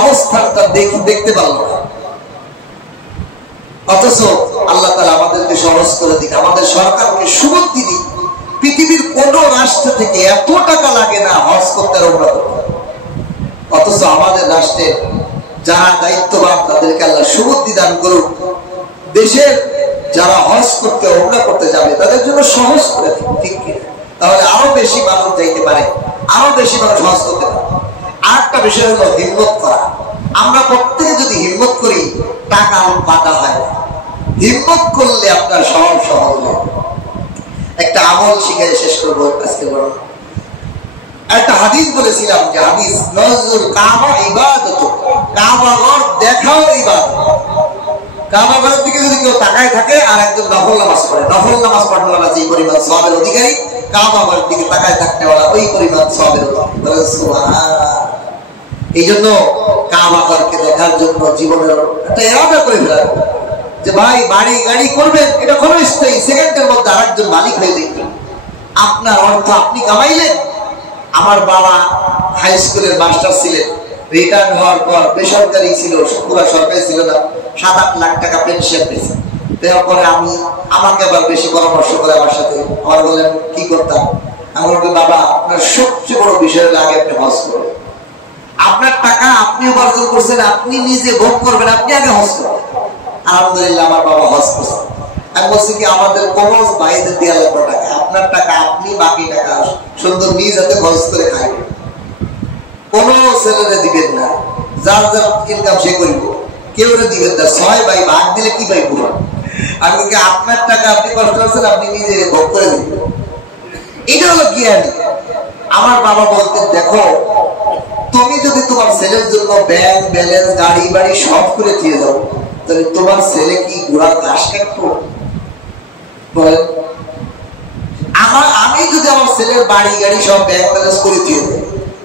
অবস্থানটা দেখতে পারল না। অথচ আল্লাহ তাআলা আমাদেরকে সহজ করে দিক, আমাদের সরকারকে সুবুদ্ধি দিক, পৃথিবীর কোন রাষ্ট্র থেকে এত টাকা লাগে না হজ করতে আর উমরা করতে। অথচ আমাদের রাষ্ট্রের যারা দায়িত্ববান তাদেরকে আল্লাহ সুবুদ্ধি দান করুক, দেশের যারা হজ করতে উমরা করতে যাবে তাদের জন্য সহজ করে দিক, ঠিক কিনা? তাহলে আরো বেশি মানুষ যাইতে পারে, আরো বেশি মানুষ হজ করতে পারে। আর একটা বিষয় হলো হিম্মত করা। আমরা প্রত্যেকে যদি হিম্মত করি, টাকা বাধা হয় না। হিম্মত করলে আপনার সহজ সহজ হয়। একটা আমল শিখে শেষ করবো আজকে। বড় একটা হাদিস বলেছিলাম যে হাদিস, নজরুল কাবা ইবাদত, কাবা ঘর দেখাও ইবাদত। কাবা ঘরের দিকে যদি কেউ তাকায় থাকে আর একজন নফল নামাজ পড়ে, নফল নামাজ পড়নেওয়ালা যে পরিমাণ সওয়াবের অধিকারী, কাবা ঘরের দিকে তাকায় থাকনেওয়ালা ওই পরিমাণ সওয়াবের অধিকারী। সুবহানাল্লাহ। এই জন্য কাবা ঘরকে দেখার জন্য জীবনের একটা ইরাদা করে ফেলার, যে ভাই বাড়ি গাড়ি করবেন, এটা কোনো স্থায়ী, সেকেন্ডের মধ্যে আরেকজন মালিক হয়ে দেখবেন। আপনার অর্থ আপনি কামাইলেন। আমার বাবা হাই স্কুলের মাস্টার ছিলেন, রিটার্ন হওয়ার পর বেসরকারি ছিল, পুরা সরকারি ছিল না, 7-8 লাখ টাকা পেনশন পেয়েছে। দেওয়ার পরে আমাকে আবার বেশি পরামর্শ করে আমার সাথে, আমার বললেন কি করতাম, আমি বললাম বাবা আপনার সবচেয়ে বড় বিষয় হলো আগে আপনি হজ করবেন। আপনার টাকা আপনি উপার্জন করছেন, আপনি নিজে ভোগ করবেন, আপনি আগে হজ করবেন। আলহামদুলিল্লাহ আমার বাবা হজ করছেন। আমি বলছি কি আমাদের কোনো ভাইদের দেওয়া লাগবে টাকা, আপনার টাকা আপনি বাকি টাকা সুন্দর নিজ হাতে খরচ করে খাইবেন, কোনো ছেলেরে দিবেন না, যার যার ইনকাম সে করিব, কেউ দিবেন না। 6 ভাই ভাগ দিলে কি পাইব? আমি বলি আপনার টাকা আপনি কষ্ট করছেন, আপনি নিজে ভোগ করে দিবেন। এটা হলো জ্ঞানী। আমার বাবা বলতেন, দেখো তুমি যদি তোমার ছেলের জন্য ব্যাংক ব্যালেন্স গাড়ি বাড়ি সব করে দিয়ে দাও, তাহলে তোমার ছেলে কি ঘোড়ার ঘাস কাটবো? বলেন, আমি যদি আমার ছেলের বাড়ি গাড়ি সব ব্যাংক ব্যালেন্স করে দিয়ে দেয়,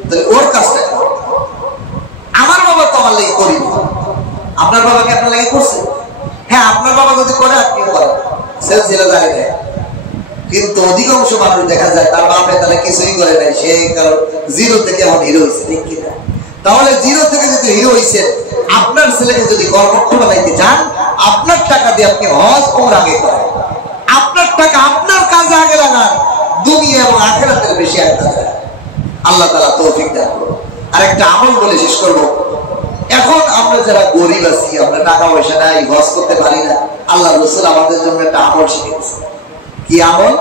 তাহলে ওর কাজটা আমার বাবা তো আমার লেগে করিনি। আপনার বাবাকে আপনার লেগে করছে? হ্যাঁ, আপনার বাবা যদি করে আপনিও করেন, ছেলে ছেলে যায় না। কিন্তু অধিকাংশ মানুষ দেখা যায় তার বাপে তাহলে কিছুই করে নাই, সে কারণ জিরো থেকে এখন হিরো হয়েছে, ঠিক কিনা? তাহলে জিরো থেকে যদি হিরো হয়েছে, আপনার ছেলেকে যদি কর্মঠ বানাইতে চান, আপনার টাকা দিয়ে আপনি হজ ওমরা আগে করেন। আপনার দুনিয়া এবং আখিরাতের বেশি আয়াত। আল্লাহ তাআলা তৌফিক দান করুন। আর একটা আমল বলে শেষ করব। এখন আমরা যারা গরিব আছি, আমরা টাকা পয়সা নাই, হজ করতে পারি না, আল্লাহ রাসূল আমাদের জন্য একটা আমল শিখিয়েছে। কি আমল?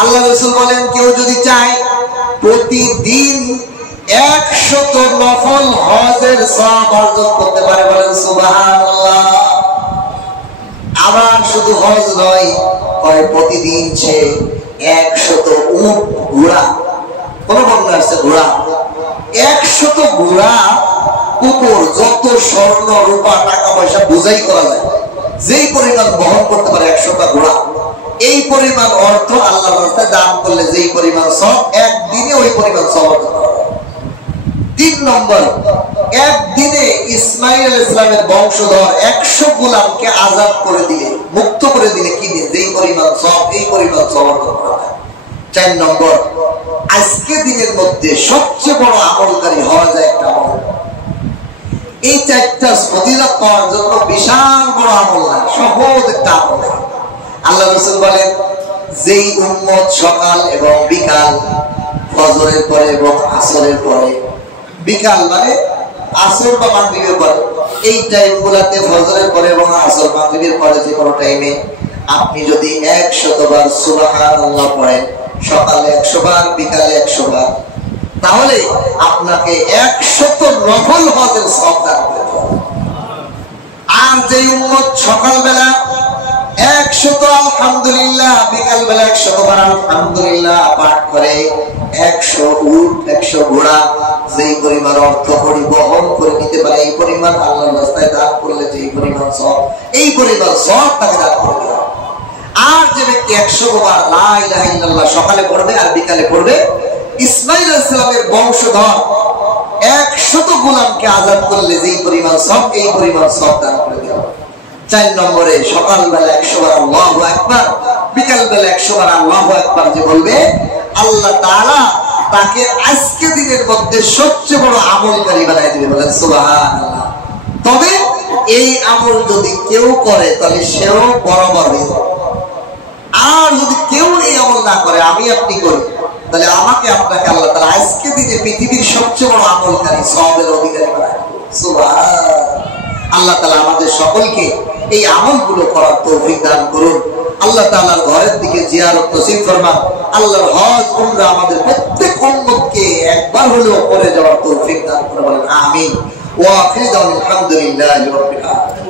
আল্লাহ রাসূল বলেন, কেউ যদি চায় প্রতিদিন 100 নফল হজের সওয়াব অর্জন করতে পারে, বলেন সুবহানাল্লাহ। আবার শুধু হজ নয়, প্রতিদিন সে 100 উট ঘোড়া, কোন বর্ণনা আছে ঘোড়া, 100 ঘোড়া কুকুর, যত স্বর্ণ রূপা টাকা পয়সা বোঝাই করা যায়, যেই পরিমাণ বহন করতে পারে 100টা ঘোড়া, এই পরিমাণ অর্থ আল্লাহর রাস্তায় দান করলে যেই পরিমাণ সওয়াব, একদিনে ওই পরিমাণ সওয়াব অর্জন করা যায়। 3 নম্বর, একদিনে ইসমাঈল আলাইহিস সালামের বংশধর 100 গোলামকে আজাদ করে দিলে, মুক্ত করে দিলে, কিনে যেই পরিমাণ সওয়াব, এই পরিমাণ সওয়াব অর্জন করা যায়। 4 নম্বর, আজকে দিনের মধ্যে সবচেয়ে বড় আমলকারী হওয়া যায় একটা আমল। এই 4টা ফজিলত পাওয়ার জন্য বিশাল বড় আমল না, সহজ একটা আমল। আল্লাহ রাসূল বলেন, যেই উম্মত সকাল এবং বিকাল, ফজরের পরে এবং আসরের পরে, বিকাল মানে আসর বা মাগরিবের পরে, এই টাইমগুলোতে ফজরের পরে এবং আসর মাগরিবের পরে যে কোনো টাইমে আপনি যদি 100 বার সুবহানাল্লাহ পড়েন, সকালে 100 বার, বিকালে 100 বার, তাহলে আপনাকে 100 নফল হজের সওয়াব দান করে দেওয়া। আর যে উম্মত সকালবেলা 100 আলহামদুলিল্লাহ, বিকালবেলা 100 বার আলহামদুলিল্লাহ পাঠ করে, 100 উট 100 ঘোড়া যেই পরিমাণ অর্থ পরিবহন করে নিতে পারে, এই পরিমাণ আল্লাহর রাস্তায় দান করলে যেই পরিমাণ সওয়াব, এই পরিমাণ সওয়াব তাকে দান করে দেওয়া। আর যে ব্যক্তি 100 বার লা ইলাহা ইল্লাল্লাহ সকালে পড়বে আর বিকালে পড়বে, ইসমাঈল আলাইহিস সালামের বংশধর 100 গোলামকে আজাদ করলে যেই পরিমাণ সওয়াব, এই পরিমাণ সওয়াব দান করে দেওয়া। 4 নম্বরে, সকালবেলা 100 বার আল্লাহু আকবার, বিকালবেলা 100 বার আল্লাহু আকবার যে বলবে, আল্লাহ তাআলা তাকে আজকে দিনের মধ্যে সবচেয়ে বড় আমলকারী বানায় দিবে, বলেন সুবহানাল্লাহ। তবে এই আমল যদি কেউ করে তাহলে সেও বরাবর হয়ে যাবে। আর যদি কেউ এই আমল না করে, আমি আপনি করি, তাহলে আমাকে আপনাকে আল্লাহ তাআলা আজকে দিনে পৃথিবীর সবচেয়ে বড় আমলকারী, সওয়াবের অধিকারী বানায় দিবে। সুবহানাল্লাহ। আল্লাহ তাআলা আমাদের সকলকে এই আমলগুলো করার তৌফিক দান করুন। আল্লাহ তাআলার ঘরের দিকে জিয়ারত নসিব ফরমান। আল্লাহর হজ উমরা আমাদের প্রত্যেক উম্মতকে একবার হলেও করে যাওয়ার তৌফিক দান করুন, বলেন আমিন। ওয়া আখিরু দাওয়ানা আলহামদুলিল্লাহি রাব্বিল আলামিন।